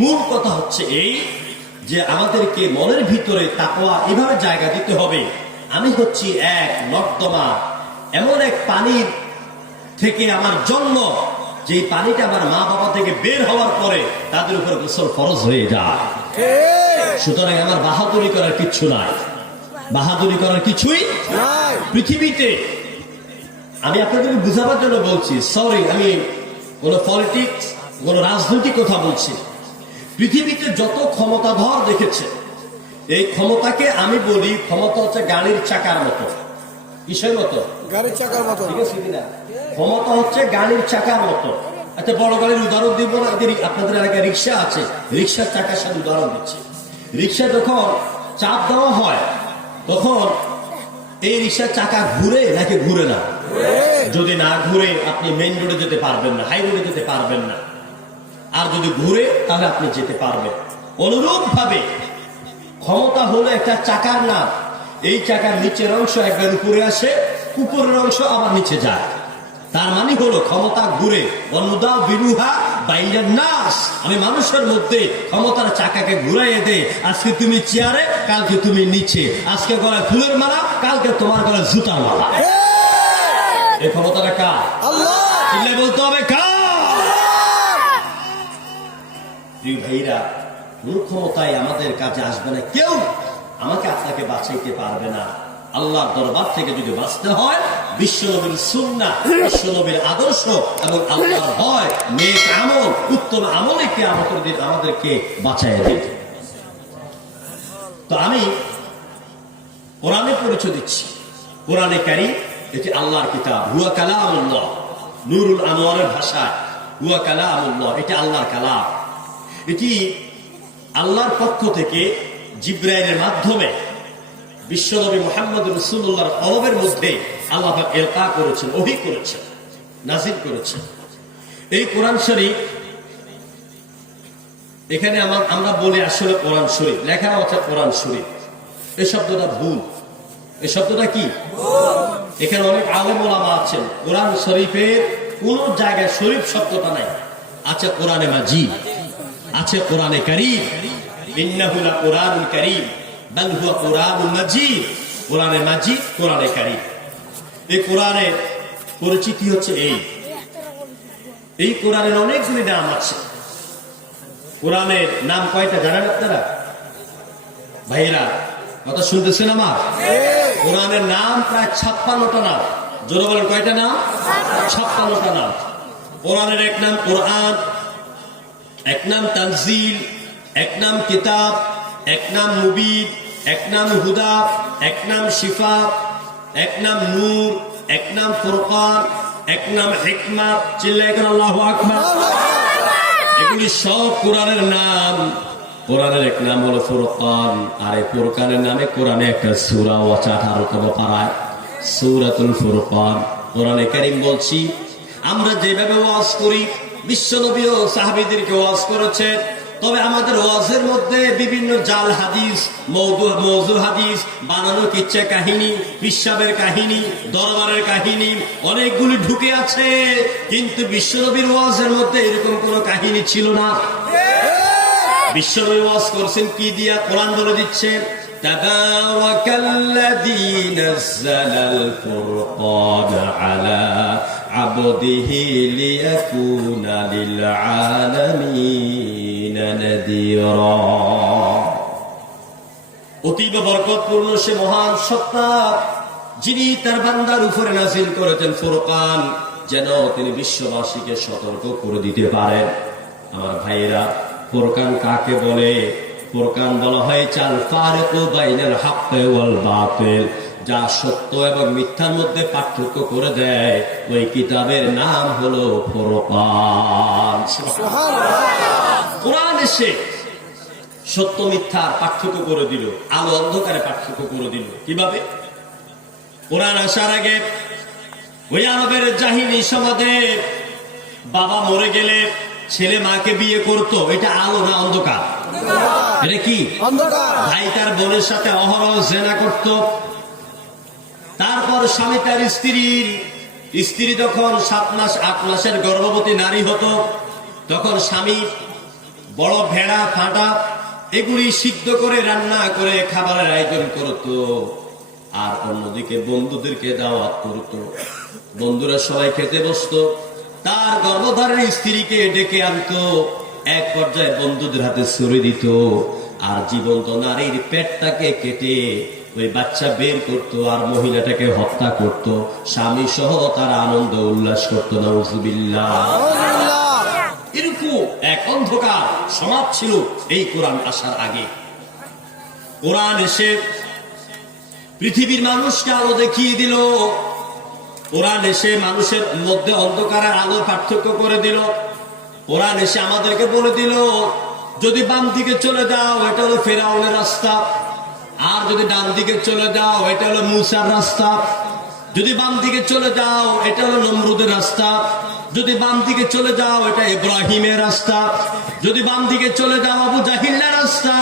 মূল কথা হচ্ছে এই যে আমাদেরকে মনের ভিতরে তাকওয়া এভাবে জায়গা দিতে হবে। আমি হচ্ছি এক নর্দমা, এমন এক পানির থেকে আমার জন্ম, যে পানিটা আমার মা বাবা থেকে বের হওয়ার পরে তাদের উপর গোসল ফরজ হয়ে যায়। সুতরাং আমার বাহাদুরি করার কিচ্ছু নাই, বাহাদুরি করার কিছুই নাই পৃথিবীতে। আমি আপনাদেরকে বুঝাবার জন্য বলছি, সরি আমি কোন পলিটিক্স, কোন রাজনৈতিক কথা বলছি। পৃথিবীতে যত ক্ষমতাধর দেখেছে, এই ক্ষমতাকে আমি বলি ক্ষমতা হচ্ছে গাড়ির চাকার মতো। কিসের মতো? গাড়ির চাকার মতো, ঠিক আছে কিনা? ক্ষমতা হচ্ছে গাড়ির চাকার মতো। আচ্ছা, বড় গাড়ির উদাহরণ দিব না, আপনাদের এলাকায় রিক্সা আছে, রিক্সার চাকার সাথে উদাহরণ দিচ্ছি। রিক্সা যখন চাপ দেওয়া হয় তখন এই রিক্সার চাকা ঘুরে নাকি ঘুরে না? যদি না ঘুরে আপনি মেইন রোডে যেতে পারবেন না, হাই রোডে যেতে পারবেন না। আর যদি ঘুরে তাহলে আপনি যেতে পারবেন। অনুরূপ ভাবে ক্ষমতা হলো একটা চাকার নাম। এই চাকার নিচের অংশ একবার উপরে আসে, উপরের অংশ আবার নিচে যায়। তার মানে হলো ক্ষমতা ঘুরে। অনুদা বিরুহা বাইরের নাস, আমি মানুষের মধ্যে ক্ষমতার চাকাকে ঘুরাইয়ে দে। আজকে তুমি চেয়ারে, কালকে তুমি নিচে। আজকে গলায় ফুলের মালা, কালকে তোমার গলায় জুতার মালা। এই ক্ষমতাটা কার? আল্লাহ। বলতে হবে কার? প্রিয় ভাইরা, কোন ক্ষমতায় আমাদের কাছে আসবে না, কেউ আমাকে আপনাকে বাঁচাইতে পারবে না। আল্লাহর দরবার থেকে যদি বাঁচতে হয়, বিশ্বনবীর সুন্নাহ, বিশ্বনবীর আদর্শ এবং আল্লাহর ভয়, নেক আমল, উত্তম আমলে কে আমাদেরকে বাঁচাইয়া দিতে। তো আমি কোরআনের পরিচয় দিচ্ছি। কোরআনে কারীম এটি আল্লাহর কিতাব, হুয়া কালামুল্লাহ, নূরুল আনোয়ারের ভাষায় হুয়া কালামুল্লাহ, এটি আল্লাহর কালাম। এটি আল্লাহর পক্ষ থেকে জিবরাইলের মাধ্যমে বিশ্বনবী মুহাম্মদ রাসূলুল্লাহর কলবের মধ্যে আল্লাহ পাক ইলকা করেছেন, ওহী করেছেন, নাযিল করেছেন। এই কোরআন শরীফ, এখানে আমরা বলি আসলে কোরআন শরীফ, লেখা আছে কোরআন শরীফ। এই শব্দটা ভুল। এই শব্দটা কি? এখানে অনেক আলেম ওলামা আছেন, কোরআন শরীফের কোন জায়গায় শরীফ শব্দটা নাই। আছে কোরআনে মাজিদ, আছে কোরআনে কারীম। ইন্নাহু লাকুরআনুল কারীম বাল হুয়া কুরআনুল মাজিদ। কোরআনে মাজিদ, কোরআনে কারীম। এই কোরআনের পরিচিতি হচ্ছে এই কোরআনের অনেকগুলি নাম আছে। কোরআনের নাম কয়টা জানেন আপনারা ভাইরা? কথা শুনতেছেন আমার? কোরআনের নাম প্রায় 56টা নাম। জোরে বলেন কয়টা নাম? 56টা নাম। কোরআনের এক নাম কোরআন, এক নাম তানজিল, এক নাম কিতাব, এক নাম মুবিন, এক নাম হুদা, এক নাম শিফা, এক নাম নূর, এক নাম ফুরকান, এক নাম হিকমা। চিল্লায় কেন আল্লাহু আকবার। এগুলি সব কোরআনের নাম। কোরআনের এক নাম হলো ফুরকান, আর এই ফুরকানের নামে কোরআনে একটা সূরা আছে 18তম পারায়, সূরাতুল ফুরকান। কোরআনে কারীম বলছি, আমরা যেভাবে ওয়াজ করি, বিশ্বনবী ও সাহাবীদেরকে ওয়াজ করেছেন, তবে আমাদের ওয়াজের মধ্যে বিভিন্ন জাল হাদিস, মওযু হাদিস, বানানো কিচ্ছা কাহিনী, পিসাবের কাহিনী, দরবারের কাহিনী অনেকগুলি ঢুকে আছে। কিন্তু বিশ্বনবীর ওয়াজের মধ্যে এরকম কোনো কাহিনী ছিল না। বিশ্বনবী ওয়াজ করছেন কি দিয়া? কোরআন বলে দিচ্ছে, তাবারাকাল্লাযী নাযালাল ফুরকানা আলা আবদিহি লিয়াকুনা লিল আলামিনা নাযীরা। অতীব বরকতপূর্ণ সে মহান সত্তা, যিনি তার বান্দার উপরে নাযিল করেছেন ফুরকান, যেন তিনি বিশ্ববাসীকে সতর্ক করে দিতে পারেন। আমার ভাইয়েরা, ফুরকান কাকে বলে? ফুরকান বলা হয় চাল ফারিকু বাইনাল হাক্কি ওয়াল বাতিল, যা সত্য এবং মিথ্যার মধ্যে পার্থক্য করে দেয়। ওই কিতাবের নাম হলো ফুরকান। কোরআন এসে সত্য মিথ্যার পার্থক্য করে দিল, আলো অন্ধকারে পার্থক্য করে দিল। কিভাবে? কোরআন আসার আগে ওই আরবের জাহিলি সমাজে বাবা মরে গেলে ছেলে মাকে বিয়ে করতো, এটা আলো না অন্ধকার? এটা কি? ভাই তার বোনের সাথে অহরহ জেনা করত। তারপর স্বামী তার স্ত্রী যখন 7 মাস 8 মাসের গর্ভবতী নারী হতো, তখন স্বামী বড় ভেড়া ফাটা এগুলি সিদ্ধ করে রান্না করে খাবারের আয়োজন করত। আর অন্যদিকে বন্ধুদেরকে দাওয়াত করত। বন্ধুরা সবাই খেতে বসতো, তার গর্ভধারণের স্ত্রীকে ডেকে আনতো। এক পর্যায়ে বন্ধুদের হাতে ছুরি দিত, আর জীবন্ত নারীর পেটটাকে কেটে ওই বাচ্চা বের করতো, আর মহিলাটাকে হত্যা করত। স্বামী সহ তারা আনন্দ উল্লাস করতো। নাউযুবিল্লাহ। এরকম এক অন্ধকার সমাজ ছিল এই কোরআন আসার আগে। কোরআন এসে পৃথিবীর মানুষকে আলো দেখিয়ে দিল। কোরআন এসে মানুষের মধ্যে অন্ধকারের আলো পার্থক্য করে দিল। কোরআন এসে আমাদেরকে বলে দিল, যদি বাম দিকে চলে যাও এটা হলো ফেরাউনের রাস্তা, আর যদি ডান দিকে চলে যাও এটা হলো মূসার রাস্তা। যদি বাম দিকে চলে যাও এটা হলো নমরুদের রাস্তা। যদি বাম দিকে চলে যাও এটা ইব্রাহিমের রাস্তা। যদি বাম দিকে চলে যাও আবু জাহিলের রাস্তা।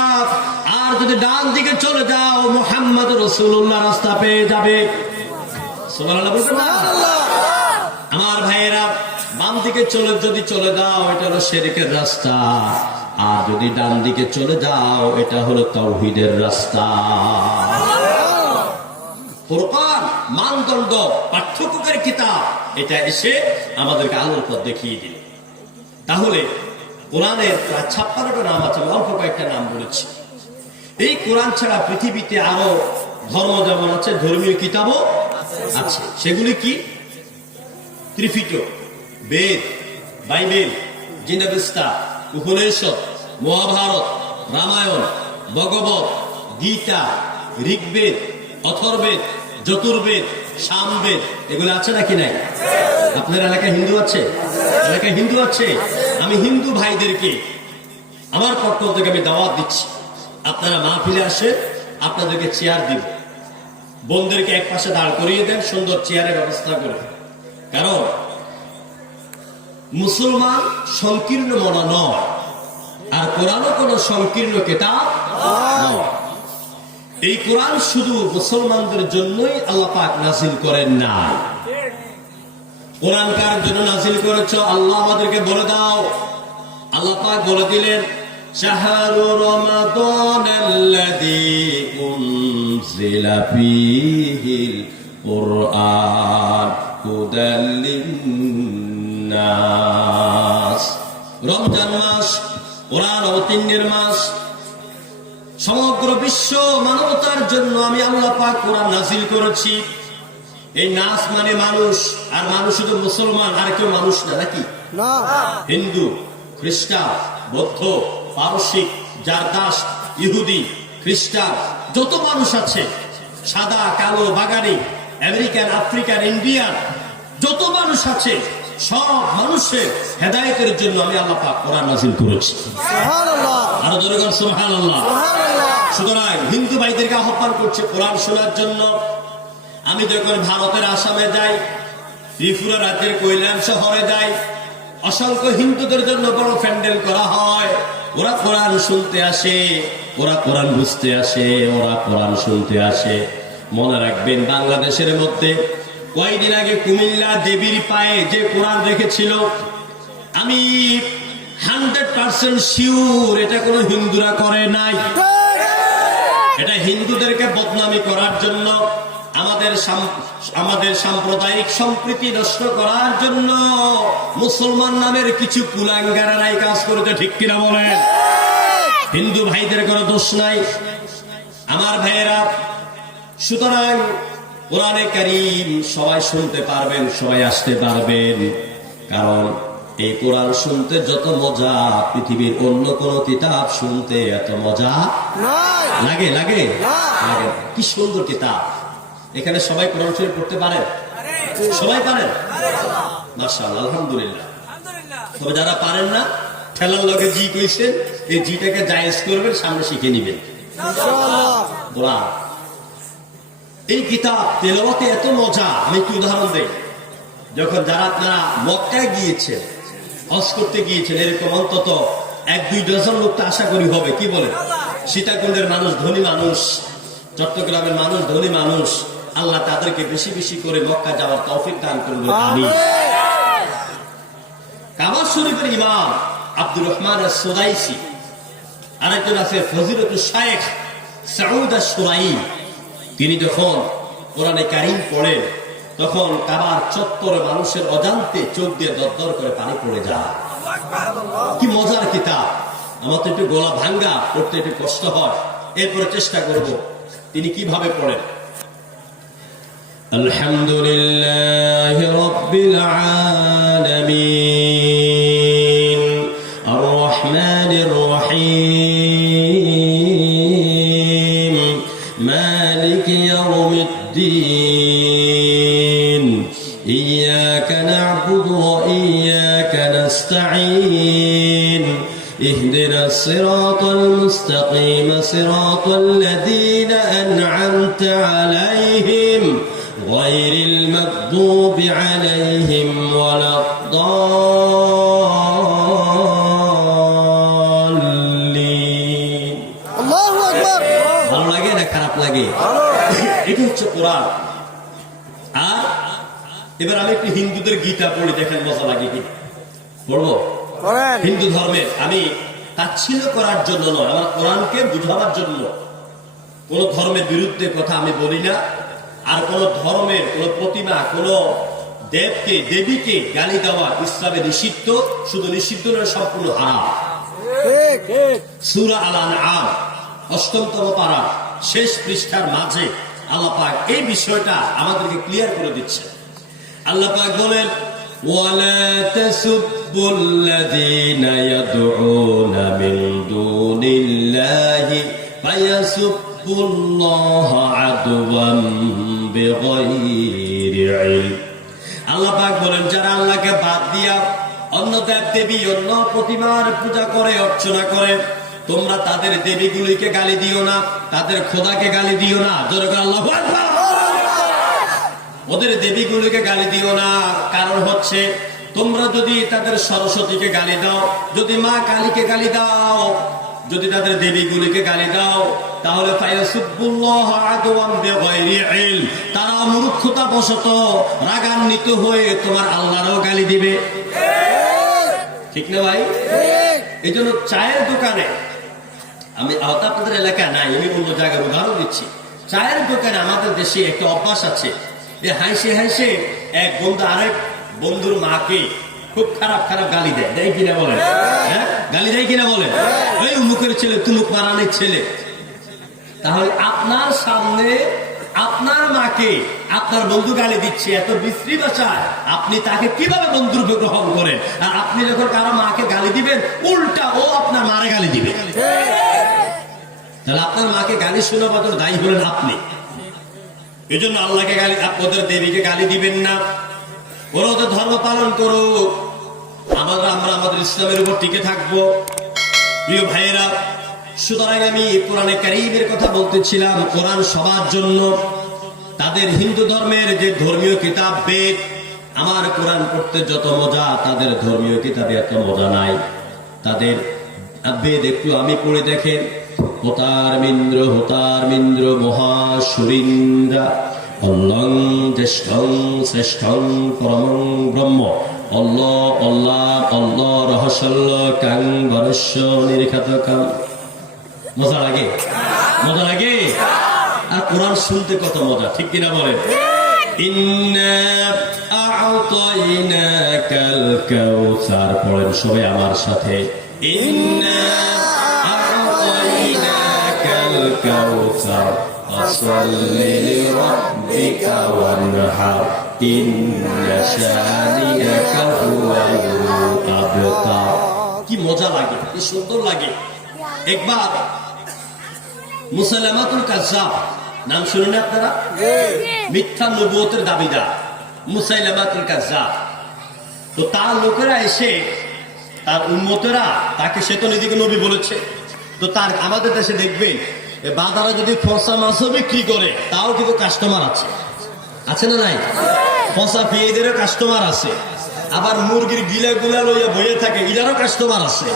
আর যদি ডান দিকে চলে যাও মুহাম্মদ রাসূলুল্লাহ রাস্তা পেয়ে যাবে। সুবহানাল্লাহ বলবেন না? আমার ভাইয়েরা, বাম দিকে যদি চলে যাও এটা হলো শিরকের রাস্তা, আর যদি ডান দিকে চলে যাও এটা হলো তাওহীদের রাস্তা। ফুরকান মানদণ্ড, পার্থক্যকারী কিতাব, এটা এসে আমাদেরকে আলোর পথ দেখিয়ে দিল। তাহলে কোরআনের প্রায় 56টা নাম আছে, অল্প কয়েকটা নাম বলেছি। এই কোরআন ছাড়া পৃথিবীতে আরো ধর্ম যেমন আছে, ধর্মীয় কিতাবও আছে। সেগুলি কি? ত্রিপিটক, বেদ, বাইবেল, জিনাবেস্তা, উপনিষদ, মহাভারত, রামায়ণ, ভগবত, গীতা, ঋগ্বেদ, অথর্বেদ, যজুর্বেদ, সামবেদ, এগুলো আছে নাকি নাই? আপনার এলাকায় হিন্দু আছে? এলাকায় হিন্দু আছে? আমি হিন্দু ভাইদেরকে আমার পক্ষ থেকে আমি দাওয়াত দিচ্ছি, আপনারা মাহফিলে আসে, আপনাদেরকে চেয়ার দিব। বোনদেরকে এক পাশে দাঁড় করিয়ে দেন, সুন্দর চেয়ারের ব্যবস্থা করে। কারণ মুসলমান সংকীর্ণ মনা নয়, আর কোরআনও কোন সংকীর্ণ কিতাব নয়। এই কোরআন শুধু মুসলমানদের জন্যই আল্লাহ পাক নাজিল করেন না। কোরআন কার জন্য নাজিল করেছ? আল্লাহ আমাদেরকে বলে দাও। আল্লাহ পাক বলে দিলেন, শাহরু রমাদানাল্লাযী উনজিলা ফীহিল কুরআন হুদাল লিন্নাস। রমজান মাস কোরআন অবতীর্ণের মাস। সমগ্র বিশ্ব মানবতার জন্য আমি আল্লাহ পাক কোরআন নাযিল করেছি। এই নাস মানে মানুষ, আর মানুষ শুধু মুসলমান, আর কেউ মানুষ না, নাকি? হিন্দু, খ্রিস্টান, বৌদ্ধ, পারসিক, জারদাস, ইহুদি, খ্রিস্টান, যত মানুষ আছে, সাদা, কালো, বাগানি, আমেরিকান, আফ্রিকান, ইন্ডিয়ান, যত মানুষ আছে, সব মানুষের হেদায়েতের জন্য আমি আল্লাহ পাক কোরআন নাযিল করেছি। আরো জোরে বলেন সুবহানাল্লাহ। সুতরাং হিন্দু ভাইদেরকে আহ্বান করছে কোরআন শোনার জন্য। আমি যখন ভারতের আসামে যাই, ত্রিপুরা রাজ্যের কৈলাম শহরে যাই, অসংখ্য হিন্দুদের জন্য বড় প্যান্ডেল করা হয়। ওরা কোরআন শুনতে আসে, ওরা কোরআন বুঝতে আসে, ওরা কোরআন শুনতে আসে। মনে রাখবেন, বাংলাদেশের মধ্যে কয়েকদিন আগে কুমিল্লা দেবীর পায়ে যে কোরআন রেখেছিল, আমি 100% শিওর এটা কোনো হিন্দুরা করে নাই। এটা হিন্দুদেরকে বদনামি করার জন্য, আমাদের সাম্প্রদায়িক সম্প্রীতি নষ্ট করার জন্য মুসলমান নামের কিছু কুলাঙ্গারেরা এই কাজ করতে, ঠিক কিনা বলেন? হিন্দু ভাইদের কোনো দোষ নাই, আমার ভাইয়েরা। সুতরাং কোরআনে কারীম সবাই শুনতে পারবেন, সবাই আসতে পারবেন, কারণ এই কোরআন শুনতে যত মজা, পৃথিবীর অন্য কোন কিতাব শুনতে এত মজা লাগে লাগে লাগে। কি সুন্দর কিতাব! এখানে সবাই কোরআন শরীফ পড়তে পারেন? সবাই পারেন? মাশাআল্লাহ, আলহামদুলিল্লাহ। তবে যারা পারেন না, ঠেলার লগে জি কইছেন, এই জিটাকে জায়েজ করবেন, সামনে শিখে নিবেন ইনশাআল্লাহ। এই কিতাব তেলাওয়াতে এত মজা। আমি একটু উদাহরণ দেই। যখন যারা আপনারা মক্কায় গিয়েছেন, হজ করতে গিয়েছেন, এরকম অন্তত 1-2 ডজন লোক তো আশা করি হবে, কি বলে? সীতাকুণ্ডের মানুষ ধনী মানুষ, চট্টগ্রামের মানুষ ধনী মানুষ। আল্লাহ তাদেরকে বেশি বেশি করে মক্কা যাওয়ার তৌফিক দান করুন, আমিন। কাবা শরীফের ইমাম আব্দুর রহমান আস-সুদাইসি, আরেকজন আছে ফজিলতুল শাইখ সাউদ আশ-শুরাইম। তিনি যখন কোরআনে কারীম পড়েন, তখন কাবার চত্বরে মানুষের অজান্তে চোখ দিয়ে দরদর করে পানি পড়ে যায়। কি মজার কিতাব! আমার তো একটু গলা ভাঙ্গা, পড়তে একটু কষ্ট হয়, এরপরে চেষ্টা করব তিনি কিভাবে পড়েন। আলহামদুলিল্লাহি রাব্বিল আলামিন আর রহমানির রহিম মালিকি ইয়াউমিদ্দিন ইয়্যাকা না'বুদু ওয়া ইয়্যাকা নাস্তাঈন اهدنا الصراط المستقيم صراط الذين أنعمت عليهم غير المغضوب عليهم ولا الضالين। الله أكبر। ভালো লাগে না খারাপ লাগে? এটা হচ্ছে কোরআন। আর এবার আমি একটু হিন্দুদের গীতা পড়ি, দেখেন মজা লাগে কি। পড়বো? হিন্দু ধর্মের আমি তাচ্ছিল্য করার জন্য নয়, আমার কোরআনকে বুঝাবার জন্য। কোন ধর্মের বিরুদ্ধে কথা আমি বলি না, আর কোন ধর্মের কোন প্রতিমা, কোন দেবকে দেবীকে গালি দেওয়া ইসলামে নিষিদ্ধ। শুধু নিষিদ্ধ নয়, সম্পূর্ণ হারাম। সূরা আল-আনআম ৮ম পারা শেষ পৃষ্ঠার মাঝে আল্লাহ পাক এই বিষয়টা আমাদেরকে ক্লিয়ার করে দিচ্ছে। আল্লাহ পাক বলেন, ولا تسبوا الذين يدعون من دون الله فيسبوا الله عدوا بغير علم। আল্লাহ পাক বলেন, যারা আল্লাহকে বাদ দিয়া অন্য দেব দেবী, অন্য প্রতিমার পূজা করে, অর্চনা করে, তোমরা তাদের দেবীগুলিকে গালি দিও না, তাদের খোদাকে গালি দিও না। জোরে করে আল্লাহু আকবার। ওদের দেবীগুলিকে গালি দিও না, কারণ হচ্ছে তোমরা যদি তাদের সরস্বতীকে গালি দাও, যদি মা কালীকে গালি দাও, যদি তাদের দেবীগুলিকে গালি দাও, তাহলে তারা মূর্খতা বশত রাগান্বিত হয়ে তোমার আল্লাহরও গালি দিবে। ঠিক না ভাই? এই জন্য চায়ের দোকানে, আমি হয়তো আপনাদের এলাকায় নাই, আমি অন্য জায়গার উদাহরণ দিচ্ছি, চায়ের দোকানে আমাদের দেশে একটা অভ্যাস আছে, যে হাসে হাসে এক বন্ধু আরেক বন্ধুর মাকে খুব খারাপ খারাপ গালি দেয়, দেয় কিনা বলেন? হ্যাঁ, গালি দেয় কিনা বলেন? ওই মুখের ছেলে, তুমুক মারানের ছেলে। তাহলে আপনার সামনে আপনার মাকে আপনার বন্ধু গালি দিচ্ছে এত বিশ্রী ভাষায়, আপনি তাকে কিভাবে বন্ধুরূপে গ্রহণ করেন? আর আপনি যখন কারো মাকে গালি দিবেন, উল্টা ও আপনার মারে গালি দিবে। তাহলে আপনার মাকে গালি শোনা বদল দায়ী হলেন আপনি। এই জন্য আল্লাহকে গালি, ওদের দেবীকে গালি দিবেন না। ওরা ওদের ধর্ম পালন করুক, আমরা আমাদের ইসলামের উপর টিকে থাকবো। প্রিয় ভাইয়েরা, সুতরাং আমি কোরআনে কারীমের কথা বলতেছিলাম। কোরআন সবার জন্য। তাদের হিন্দু ধর্মের যে ধর্মীয় কিতাব বেদ, আমার কোরআন পড়তে যত মজা, তাদের ধর্মীয় কিতাবে এত মজা নাই। তাদের বেদ একটু আমি পড়ে দেখেন, হোতার মিন্দ্র মহাসুরিন্দ্রা অল্লং জ্যেষ্ঠং শ্রেষ্ঠং পরমং ব্রহ্ম অল্লাহ রহস্যল্য কাং বরস্য নির্ঘাতকাং। মজা লাগে? মজা লাগে? আর কোরআন শুনতে কত মজা, ঠিক কিনা বলেন? ইন্না আ'তাইনাকাল কাউসার পড়েন সবাই আমার সাথে। ইন্না আ'তাইনাকাল কাউসার ফাসাল্লি লিরাব্বিকা ওয়ানহার ইন্না শানিআকা হুয়াল আবতার। কি মজা লাগে, কি সুন্দর লাগে। একবার মুসাইলামাতুল কাজ্জাব নাম শুনেন আপনারা? মিথ্যা নবুয়তের দাবিদার মুসাইলামাতুল কাজ্জাব। তো তার লোকেরা এসে, তার উম্মতেরা তাকে সে তো নিজেকে নবী বলেছে। তো তার আমাদের দেশে দেখবেন বাজারে যদি ফসা মাছও বিক্রি করে, তাও কিন্তু কাস্টমার আছে, আছে না নাই? ফসা পেয়েদেরও কাস্টমার আছে। আবার মুরগির গিলা গুলা লইয়া বইয়ে থাকে, ইলারও কাস্টমার আছে।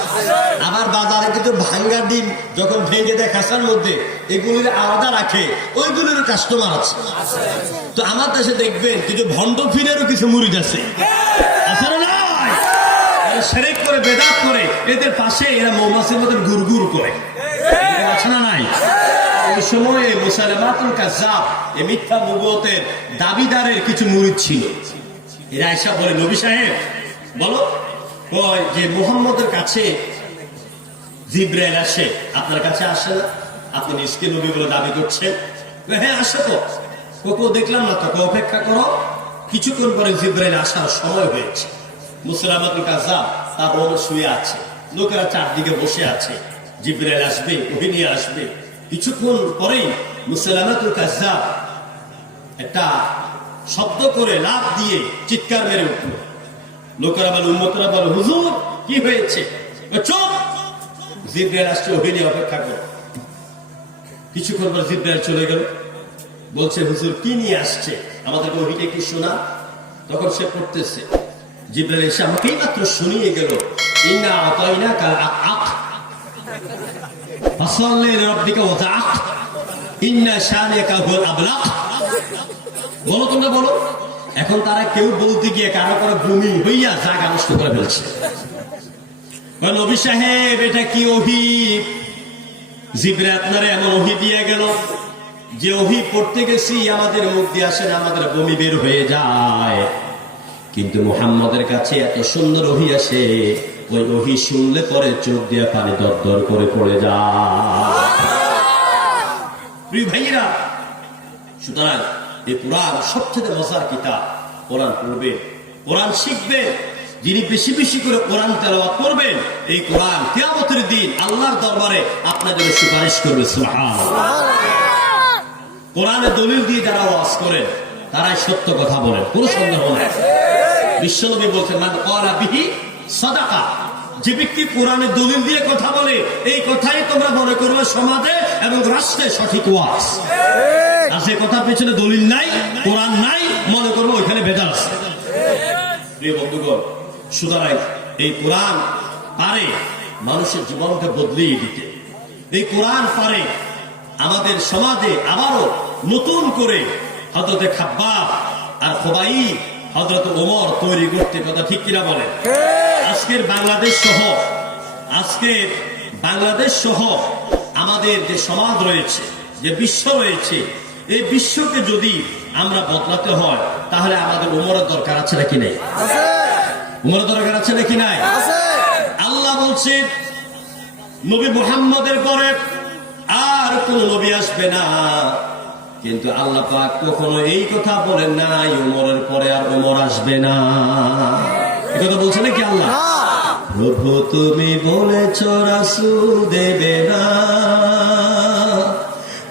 আবার বাজারে কিন্তু ভাঙ্গা ডিম যখন ভেঙে দেয় খাসার মধ্যে, এগুলির আলাদা রাখে, ওইগুলিরও কাস্টমার আছে। তো আমার দেশে দেখবেন কিন্তু ভণ্ড ফিরেরও কিছু মুরিদ আছে, আছে না নাই? শিরক করে, বেদাত করে, এদের পাশে এরা মৌমাছির মতন গুড়গুড় করে, আছে না নাই? ওই সময়ে মুসাইলামাতুল কাজ্জাব এই মিথ্যা নবুয়তের দাবিদারের কিছু মুরিদ ছিল। এরা এসে বলে, নবী সাহেব বলো, কয় যে মুহাম্মদের কাছে জিবরাইল আসে, আপনার কাছে আসে না? আপনি নিজকে নবী বলে দাবি করছেন। হ্যাঁ আসে তো। কোকো দেখলাম না তো, অপেক্ষা করো, কিছুক্ষণ পরে জিবরাইল আসার সময় হয়েছে। মুসাইলামাতুল কাজ্জাব তার রোমে শুয়ে আছে, লোকেরা চারদিকে বসে আছে, জিবরাইল আসবে, ওহী নিয়ে আসবে। কিছুক্ষণ পরেই মুসাইলামাতুল কাজ্জাব একটা শব্দ করে লাফ দিয়ে চিৎকার মেরে উঠল। লোকেরা বলে, উম্মতরা বলে, হুজুর কি হয়েছে? চুপ, জিবরাইল আসছে, ওহী নিয়ে অপেক্ষা করো। কিছুক্ষণ পর জিবরাইল চলে গেল। বলছে, হুজুর কি নিয়ে আসছে, আমাদেরকে ওহীটা কি শোনা। তখন সে পড়তেছে। জিবরাইল এসে আমাকেই মাত্র শুনিয়ে গেল, ইন্না আ'তাইনাকাল আক ফাসাল্লি লিরাব্বিকা ওয়াজআক ইন্না শানিআকা হুয়াল আবলাক। বলো, তোমরা বলো। এখন তারা কেউ বলতে গিয়ে কারো কারো ভূমি হইয়া জায়গা নষ্ট করে ফেলছে। নবী সাহেব এটা কি ওহী? জিবরাইল আপনারা এমন ওহী দিয়ে গেল যে ওহী পড়তে গেছি, আমাদের মুখ দিয়ে আসে না, আমাদের বমি বের হয়ে যায়। কিন্তু মুহাম্মদের কাছে এত সুন্দর ওহী আসে, ওই ওহী শুনলে পরে চোখ দিয়ে পানি দরদর করে পড়ে যায়। প্রিয় ভাইয়েরা, সুতরাং এই কোরআন সবচেয়ে মজার কিতাব। কোরআন পড়বে, কোরআন শিখবে। যিনি বেশি বেশি করে কোরআন তেলাওয়াত করবেন, এই কোরআন কিয়ামতের দিন আল্লাহর দরবারে আপনাদের সুপারিশ করবে। সুবহানাল্লাহ। কোরআনের দলিল দিয়ে যারা ওয়াজ করেন, তারাই সত্য কথা বলেন, কোনো সন্দেহ নেই। বিশ্বনবী বলছেন, মান ক্বালা বিহি সাদাকা। যে ব্যক্তি কোরআনের দলিল দিয়ে কথা বলে, এই কথাই তোমরা মনে করবে সমাজে এবং রাষ্ট্রে সঠিক ওয়াজ। আর যে কথার পেছনে দলিল নাই, কোরআন নাই, মনে করবো ওইখানে ভেজাল আছে। প্রিয় বন্ধুগণ, সুতরাং এই কোরআন পারে মানুষের জীবনকে বদলিয়ে দিতে। এই কোরআন পারে আমাদের সমাজে আবারও নতুন করে হযরতে খাব্বাব আর খুবাইব, হযরত ওমর তৈরি করতে। কথা ঠিক কিনা বলেন? আজকের বাংলাদেশ সহ আজকে বাংলাদেশ সহ আমাদের যে সমাজ রয়েছে, যে বিশ্ব রয়েছে, এই বিশ্বকে যদি আমরা বদলাতে হয় তাহলে আমাদের উমরের দরকার আছে নাকি নাই? উমরের দরকার আছে নাকি নাই? আল্লাহ বলছে নবী মুহাম্মদের পরে আর কোন নবী আসবে না, কিন্তু আল্লাহ পাক কখনো এই কথা বলেন নাই উমরের পরে আর উমর আসবে না। এই কথা বলছে নাকি আল্লাহ? প্রভু তুমি বলেছ রাসূল দেবে না,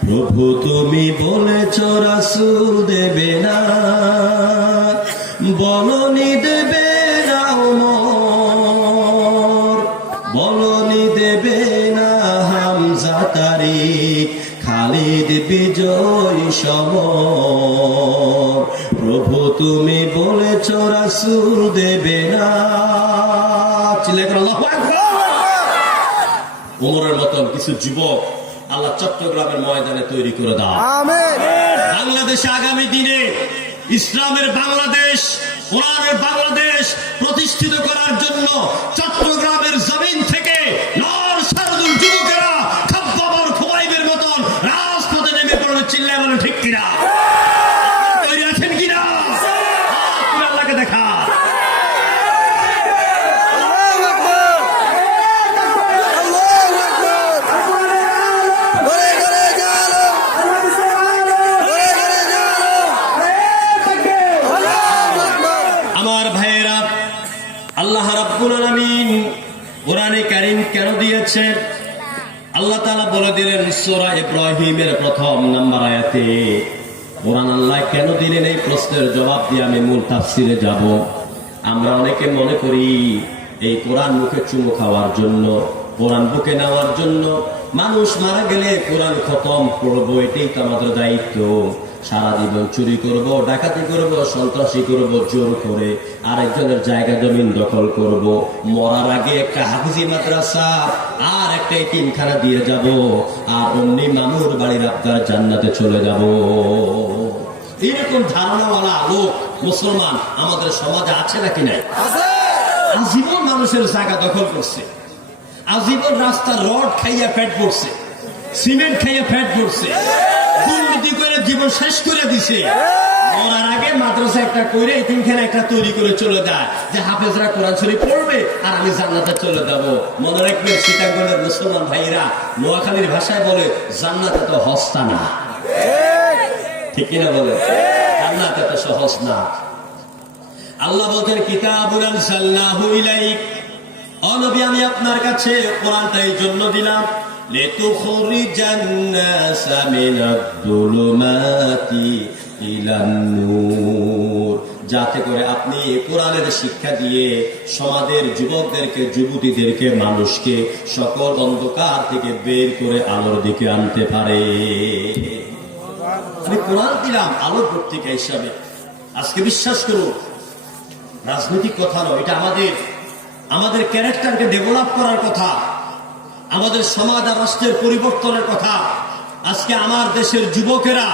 প্রভু তুমি বলেছ রাসূল দেবে না, বলনি দেবে না ওমর, বলনি দেবে না হামজা তারিক, খালিদ বিজয় সমর, প্রভু তুমি বলেছ রাসূল দেবে না। ওমরের মতন কিছু যুবক আল্লাহ চট্টগ্রামের ময়দানে তৈরি করে দাও। বাংলাদেশে আগামী দিনে ইসলামের বাংলাদেশ, কোরআনের বাংলাদেশ প্রতিষ্ঠিত করার জন্য চট্টগ্রামের জমিন থেকে নর শারদুল যুবকেরা খাব্বাবর খুবাইবের মতন রাজপথে নেমে পড়লে চিল্লায় বলে ঠিক কিনা? তৈরি আছেন কিনা? আল্লাহকে দেখা। আল্লাহ রাব্বুল আলামিন কোরআনে কারীম কেন দিয়েছেন? আল্লাহ তাআলা বলে দিলেন সূরা ইব্রাহিমের প্রথম নাম্বার আয়াতে। কোরআন আল্লাহ কেন দিলেন এই প্রশ্নের জবাব দিয়ে আমি মূল তাফসিরে যাব। আমরা অনেকে মনে করি এই কোরআন মুখে চুমু খাওয়ার জন্য, কোরআন বুকে নেওয়ার জন্য, মানুষ মারা গেলে কোরআন খতম করবো, এটাই তো আমাদের দায়িত্ব। সারা জীবন চুরি করব, ডাকাতি করব, সন্ত্রাসী করব, জোর করে আরেকজনের জায়গা জমিন দখল করব, মরার আগে একটা হাফিজি মাদ্রাসা আর একটা এতিমখানা দিয়ে যাব, আর অমনি মামুর বাড়ির আবদার জান্নাতে চলে যাব। এরকম ধারণাওয়ালা লোক মুসলমান আমাদের সমাজে আছে নাকি নাই? আজীবন মানুষের জায়গা দখল করছে, আজীবন রাস্তার রড খাইয়া ফ্যাট পড়ছে, সিমেন্ট খাইয়া ফ্যাট পড়ছে, দুর্নীতি করে জীবন শেষ করে দিছে। মরার আগে মাদ্রাসা একটা করে এতিমখানা একটা তৈরি করে চলে যায় যে হাফেজরা কোরআন শরীফ পড়বে আর আমি জান্নাতে চলে যাব। মনে রাখবেন চিটাগংয়ের মুসলমান ভাইরা নোয়াখালীর ভাষায় বলে জান্নাতে তো হস্তা না, ঠিক কিনা বলে? জান্নাতে তো সহজ না। আল্লাহ বলতেন কিতাবুন আনজালনাহু ইলাইক, ও নবী আমি আপনার কাছে কোরআনটা এই জন্য দিলাম লিতুখরিজান নাসা মিনাদ-দুলুমাতি ইলান-নূর, যাতে করে আপনি কোরআনের শিক্ষা দিয়ে সমাজের যুবকদেরকে, যুবতীদেরকে, মানুষকে সকল অন্ধকার থেকে বের করে আলোর দিকে আনতে পারে। আমি কোরআন দিলাম আলোর পত্রিকা হিসাবে। আজকে বিশ্বাস করুন, রাজনৈতিক কথা নয়, এটা আমাদের ক্যারেক্টারকে ডেভেলপ করার কথা, আমাদের সমাজ আর রাষ্ট্রের পরিবর্তনের কথা। আজকে আমার দেশের যুবকেরা,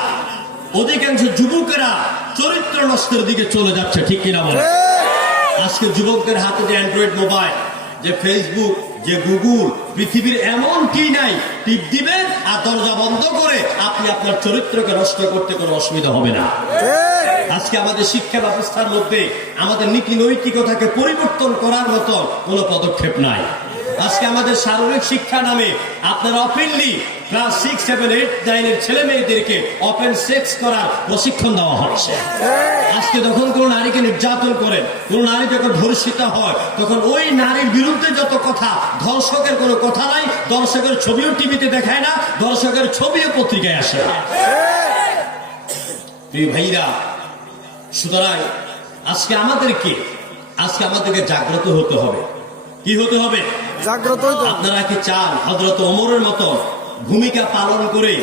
অধিকাংশ যুবকেরা চরিত্র নষ্টের দিকে চলে যাচ্ছে, ঠিক কিনা বলে? আজকে যুবকদের হাতে যে অ্যান্ড্রয়েড মোবাইল, যে ফেসবুক, যে গুগল, পৃথিবীর এমন কি নাই, টিপ দিবেন আর দরজা বন্ধ করে আপনি আপনার চরিত্রকে নষ্ট করতে কোনো অসুবিধা হবে না। আজকে আমাদের শিক্ষা ব্যবস্থার মধ্যে আমাদের নীতি নৈতিকতাকে পরিবর্তন করার মতো কোনো পদক্ষেপ নাই। আজকে আমাদের শারীরিক শিক্ষা নামে আপনারা ওপেনলি ক্লাস 6, 7, 8, 9 এর ছেলে মেয়েদেরকে ওপেন সেক্স করার প্রশিক্ষণ দেওয়া হচ্ছে। আজকে যখন কোন নারীকে নির্যাতন করেন, কোন নারী যখন ধর্ষিত হয়, তখন ওই নারীর বিরুদ্ধে যত কথা, ধর্ষকের কোনো কথা নাই, দর্শকের ছবিও টিভিতে দেখায় না, দর্শকের ছবিও পত্রিকায় আসে না। প্রিয় ভাইরা, সুতরাং আজকে আমাদেরকে জাগ্রত হতে হবে। কি হতে হবে? জাগ্রত। আপনারা কি চান হযরত ওমরের মতো ভূমিকা পালন করে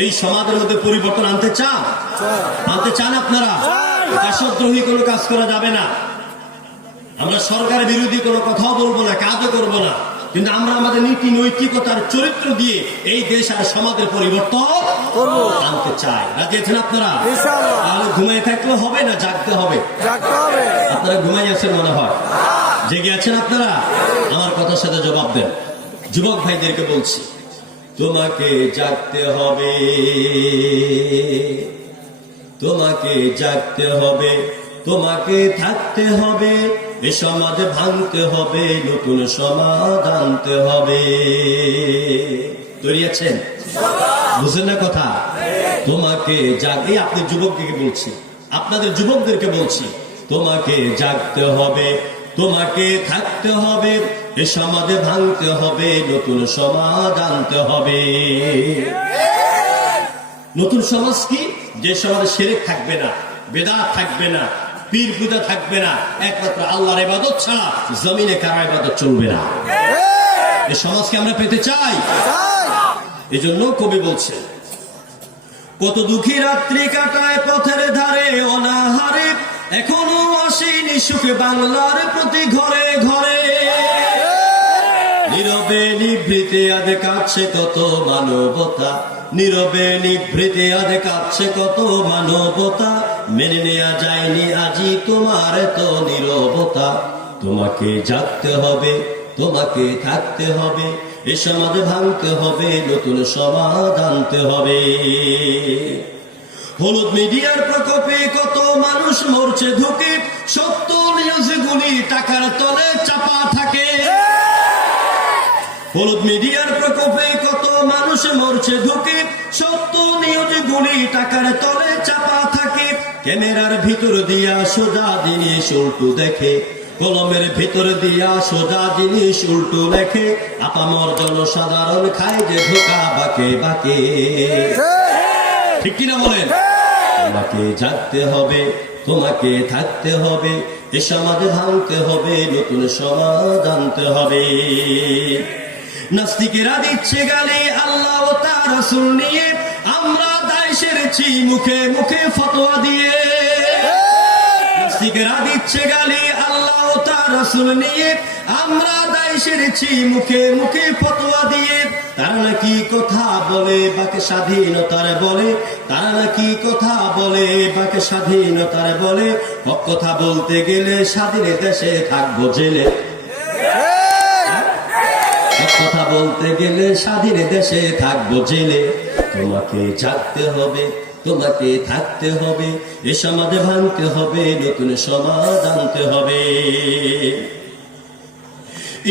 এই সমাজের মধ্যে পরিবর্তন আনতে চান? আপনারা? দেশদ্রোহী কোনো কাজ করা যাবে না, আমরা সরকার বিরোধী কোনো কথাও বলবো না, কাজও করবো না, কিন্তু আমরা আমাদের নীতি নৈতিকতার চরিত্র দিয়ে এই দেশ আর সমাজের পরিবর্তন আনতে চাই। রাজি আছেন আপনারা? তাহলে ঘুমিয়ে থাকলে হবে না, জাগতে হবে। আপনারা ঘুমাই আছেন মনে হয়। জেগে আছেন আপনারা? আমার কথার সাথে জবাব দেন। যুবক ভাইদেরকে বলছি, তোমাকে জাগতে হবে, তোমাকে জাগতে হবে, তোমাকে থাকতে হবে, এ সমাজ ভাঙতে হবে, নতুন সমাজ আনতে হবে। তৈরি আছেন? বুঝেন না কথা? তোমাকে জাগে, আপনি যুবকদেরকে বলছি, আপনাদের যুবকদেরকে বলছি, তোমাকে জাগতে হবে, তোমাকে থাকতে হবে, এ সমাজে ভাঙতে হবে, নতুন সমাজ আনতে হবে। নতুন সমাজ কি? যে সমাজে শিরক থাকবে না, বেদাত থাকবে না, পীর পূজা থাকবে না, একমাত্র আল্লাহর ইবাদত ছাড়া জমিনে কারো ইবাদত চলবে না। এই সমাজকে আমরা পেতে চাই। এজন্য কবি বলছেন, কত দুঃখী রাত্রি কাটায় পথের ধারে অনাহারে, এখনো আসেনি সুখে বাংলার প্রতি ঘরে ঘরে। নীরবে নিভৃতে আজ কাঁদছে কত মানবতা, নীরবে নিভৃতে আজ কাঁদছে কত মানবতা, মেনে নেওয়া যায়নি আজি তোমার এত নীরবতা। তোমাকে জাগতে হবে, তোমাকে থাকতে হবে, এ সমাজ ভাঙতে হবে, নতুন সমাজ আনতে হবে। হলুদ মিডিয়ার প্রকোপে কত মানুষ মরছে ধুকে, সত্য নিউজগুলি টাকার তলে চাপা থাকে। হলুদ মিডিয়ার প্রকোপে কত মানুষ মরছে ধুকে, সত্য নিউজগুলি টাকার তলে চাপা থাকে। ক্যামেরার ভিতর দিয়া সোজা জিনিস উল্টো দেখে, কলমের ভিতর দিয়া সোজা জিনিস উল্টো লেখে, আপামর জনসাধারণ খায় যে ধোকা বাকে বাকে। ঠিক কিনা বলেন? তোমাকে জাগতে হবে, তোমাকে থাকতে হবে, এ সমাজ ভাঙতে হবে, নতুন সমাজ আনতে হবে। নাস্তিকেরা দিচ্ছে গালি আল্লাহ ও তার রাসূল নিয়ে, আমরা দায় সেরেছি মুখে মুখে ফতোয়া দিয়ে। নাস্তিকেরা দিচ্ছে গালি আল্লাহ ও তার রাসূল নিয়ে, আমরা দায় সেরেছি মুখে মুখে ফতোয়া দিয়ে। তারা নাকি কথা বলে বাকে স্বাধীনতার বলে, তারা নাকি কথা বলে বাকে স্বাধীনতার বলে, হক কথা বলতে গেলে স্বাধীন দেশে থাকবো জেলে। কথা বলতে গেলে স্বাধীন দেশে থাকবো জেলে। তোমাকে জাগতে হবে, তোমাকে থাকতে হবে, এ সমাজে ভাঙতে হবে, নতুন সমাজ আনতে হবে।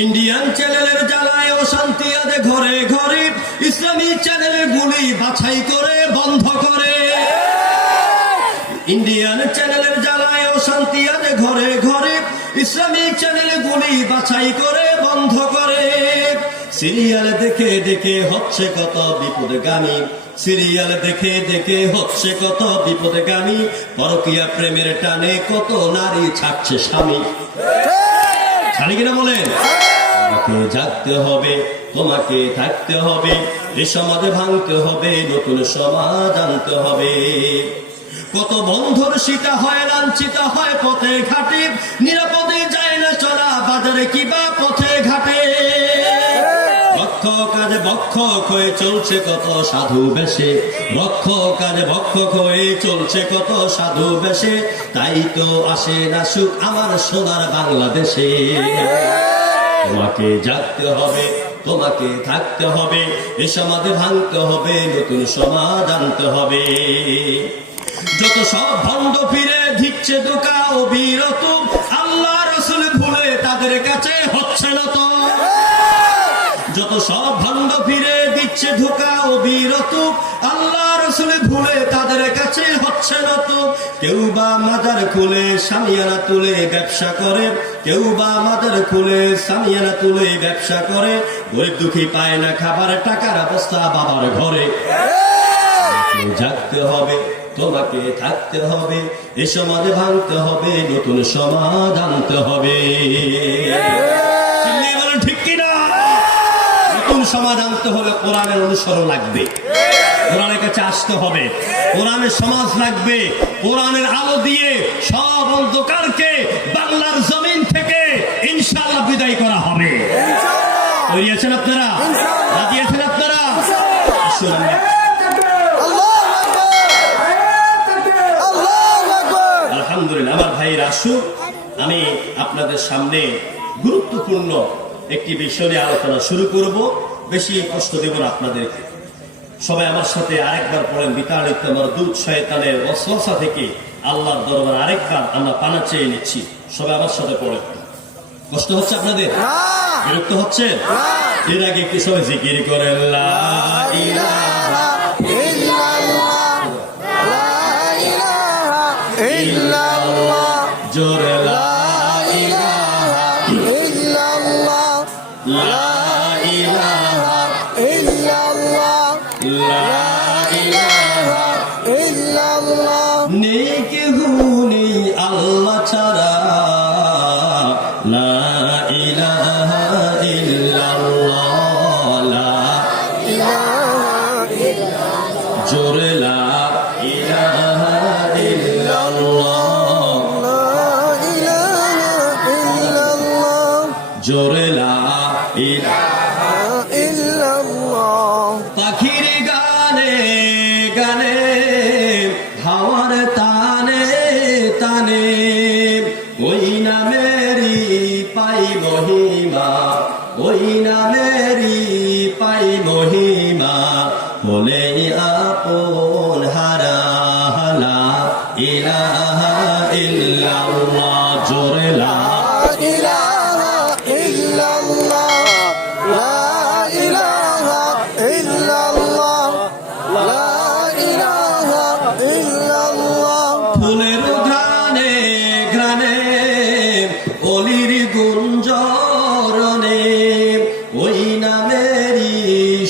ইন্ডিয়ান চ্যানেলের জ্বালায় অশান্তি আদে ঘরে ঘরে, ইসলামী চ্যানেলের গুলি বাছাই করে বন্ধ করে। ইন্ডিয়ান চ্যানেলের জ্বালায় অশান্তি আদে ঘরে ঘরে, ইসলামী চ্যানেলের গুলি বাছাই করে বন্ধ করে। সিরিয়াল দেখে দেখে হচ্ছে কত বিপদগামী, সিরিয়াল দেখে দেখে হচ্ছে কত বিপদগামী, পরকীয়া প্রেমের টানে কত নারী ছাড়ছে স্বামী। জানি কিনা বলেন? তোমাকে জাগতে হবে, তোমাকে থাকতে হবে, এ সমাজে ভাঙতে হবে, নতুন সমাজ আনতে হবে। কত বন্ধুর সীতা হয়, লাঞ্ছিত হয় পথে ঘাটে, নিরাপদে যায় না চলা বাজারে কিবা পথে ঘাটে। বক্ষ কাজে বক্ষ হয়ে চলছে কত সাধু বেশে, বক্ষ কাজে বক্ষ হয়ে চলছে কত সাধু বেশে, তাই তো আসে না সুখ আমার সোনার বাংলাদেশে। তোমাকে জাগতে হবে, তোমাকে থাকতে হবে, এ সমাজে ভাঙতে হবে, নতুন সমাজ আনতে হবে। যত সব ভণ্ড ফিরে দিচ্ছে ধোঁকা অবিরত, আল্লাহ রাসূল ভুলে তাদের কাছে হচ্ছে না তো। যত সব ভণ্ড ফিরে দিচ্ছে ধোঁকা অবিরত, আল্লাহ রাসূল ভুলে তাদের কাছে হচ্ছে না তো। কেউ বা মাজার খুলে সামিয়ানা তুলে ব্যবসা করে, কেউ বা মাজার খুলে সামিয়ানা তুলে ব্যবসা করে, গরিব দুঃখী পায় না খাবার, টাকার অবস্থা বাবার ঘরে। জাগতে হবে, তোমাকে থাকতে হবে, এ সমাজে ভাঙতে হবে, নতুন সমাজ আনতে হবে। ঠিক কিনা? নতুন সমাজ আনতে হলে কোরআনের অনুসরণ লাগবে, কোরআনের কাছে আসতে হবে, কোরআনের সমাজ লাগবে। কোরআনের আলো দিয়ে সব অন্ধকারকে বাংলার জমিন থেকে ইনশাআল্লাহ বিদায় করা হবে। তৈরি আছেন আপনারা? রাজি আছেন আপনারা? আলহামদুলিল্লাহ। আমার ভাইয়ের আসুক, আমি আপনাদের সামনে গুরুত্বপূর্ণ একটি বিষয় নিয়ে আলোচনা শুরু করব। বেশি কষ্ট দেব না আপনাদেরকে। সবাই আমার সাথে আরেকবার পড়েন, বিতাড়িত মারদুদ শয়তানের ওয়াসওয়াসা থেকে আল্লাহর দরবারে আরেকবার আমরা পানা চেয়ে নিচ্ছি। সবাই আমার সাথে পড়েন। কষ্ট হচ্ছে আপনাদের? বিরক্ত হচ্ছে? এর আগে একটু সবাই জিকির করেন, লা ইলাহা ইল্লাল্লাহ, লা ইলাহা ইল্লাল্লাহ, জোরে লা ইলাহা ইল্লাল্লাহ, লা ইলাহা ইল্লাল্লাহ, লা ইলাহা ইল্লাল্লাহ। নেই কেহু নেই আল্লাহ ছাড়া, লা ইলাহা ইল্লাল্লাহ, লা ইলাহা ইল্লাল্লাহ, জোরে লা ইলাহা ইল্লাল্লাহ, লা ইলাহা ইল্লাল্লাহ, জোরে লা ইলাহা ইল্লাল্লাহ। পাখির গানে গানে, হাওয়ার তানে তানে, ওই নামেরই পাই মহিমা, ওই নামেরই পাই মহিমা, বলে আপন হারা লা ইলাহা ইল্লাল্লাহ, জোরে লা ইলাহা ইল্লাল্লাহ, লা ইলাহা ইল্লাল্লাহ, লা ইলাহা ইল্লাল্লাহ। ফুলের ঘ্রাণে ঘ্রাণে, অলির গুঞ্জরণে, ওই নামেরই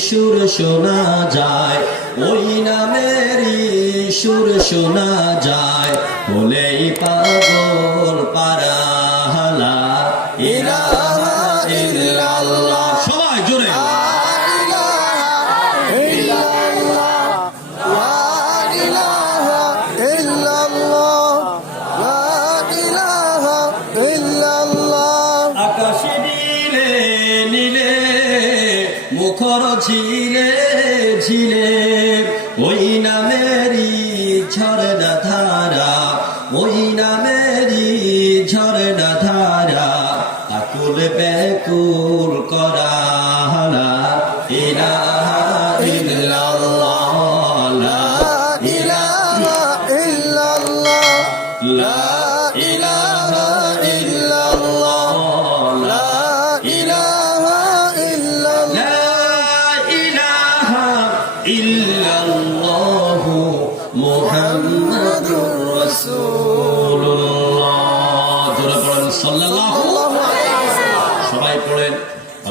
সুর শোনা যায়, ওই নামেরই সুর শোনা যায়, বলেই পাগল পারা লা ইলাহা ইল্লাল্লাহ। সবাই জোরে আকাশে নীলে নীলে, মুখর ঝিলে ঝিলে, ওই নামেরই ঝরনা ধারা, ওই নামেরই ঝরনা ধারা, আকুল ব্যাকুল করা লা ইলাহা ইল্লাল্লাহ, লা ইলাহা ইল্লাল্লাহ, লা ইলাহা ইল্লাল্লাহ, লা ইলাহা ইল্লাল্লাহ, লা ইলাহা ইল্লাল্লাহ, মুহাম্মাদুর রাসূলুল্লাহ। জোরে পড়েন সাল্লাল্লাহু আলাইহি ওয়াসাল্লাম। সবাই পড়েন,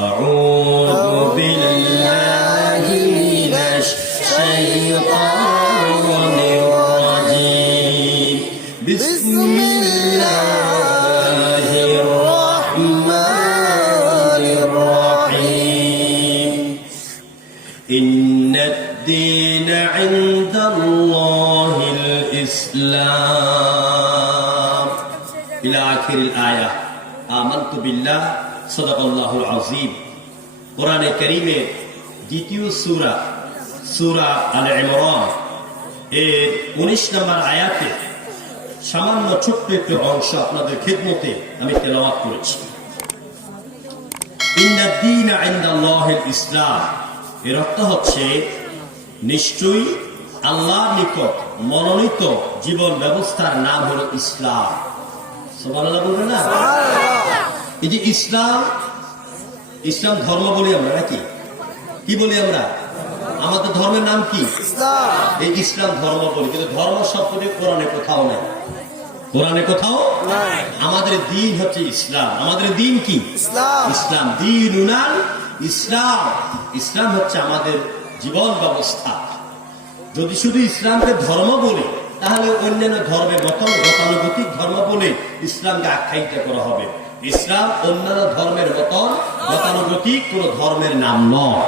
আউযু বিল্লাহি মিনাশ শাইতানির রাজীম, বিসমিল্লাহির রাহমানির রাহিম, ইন্নাদ-দীন ইনদাল্লাহিল ইসলাম, ইলা আখিরিল আয়াহ। আমানতু বিল্লাহ, সাদাকাল্লাহুল আযীম। কোরআনে কারীমের দ্বিতীয় সূরা, সূরা আলে ইমরান এর 19 নম্বর আয়াতে সামান্য ছোট্ট একটি অংশ আপনাদের খিদমতে আমি তেলাওয়াত করেছি। ইন্নাদ-দীন ইনদাল্লাহিল ইসলাম, এর অর্থ হচ্ছে নিশ্চয়ই আল্লাহর নিকট মনোনীত জীবন ব্যবস্থার নাম হলো ইসলাম। সুবহানাল্লাহ বলবেন না? এই যে ইসলাম, ইসলাম ধর্ম বলি আমরা নাকি? কি বলি আমরা? আমাদের ধর্মের নাম কি? এই ইসলাম ধর্ম বলি, কিন্তু ধর্ম শব্দটি কোরআনে কোথাও নেই। কোরআনে কোথাও নাই। আমাদের দিন হচ্ছে ইসলাম। আমাদের দিন কি? ইসলাম। দীনুনাল ইসলাম। ইসলাম হচ্ছে আমাদের জীবন ব্যবস্থা। যদি শুধু ইসলামকে ধর্ম বলি, তাহলে অন্যান্য ধর্মের মতন গতানুগতিক ধর্ম বলে ইসলামকে আখ্যায়িত করা হবে। ইসলাম অন্যান্য ধর্মের মতন গতানুগতিক কোন ধর্মের নাম নয়,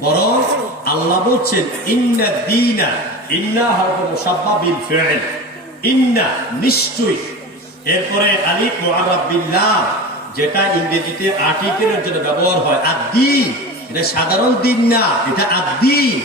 বরং আল্লাহ বলছেন ইন্না দীনা, ইন্না হরফ মুসাব্বা বিল ফি'ল, ইন্না নিশ্চয়ই, এরপরে আলিফ মুআররাব বিল লাম, যেটা ইংরেজিতে আর্টিকেলের জন্য ব্যবহার হয়। আদ-দীন, এটা সাধারণ দিন না, এটা আদ-দীন।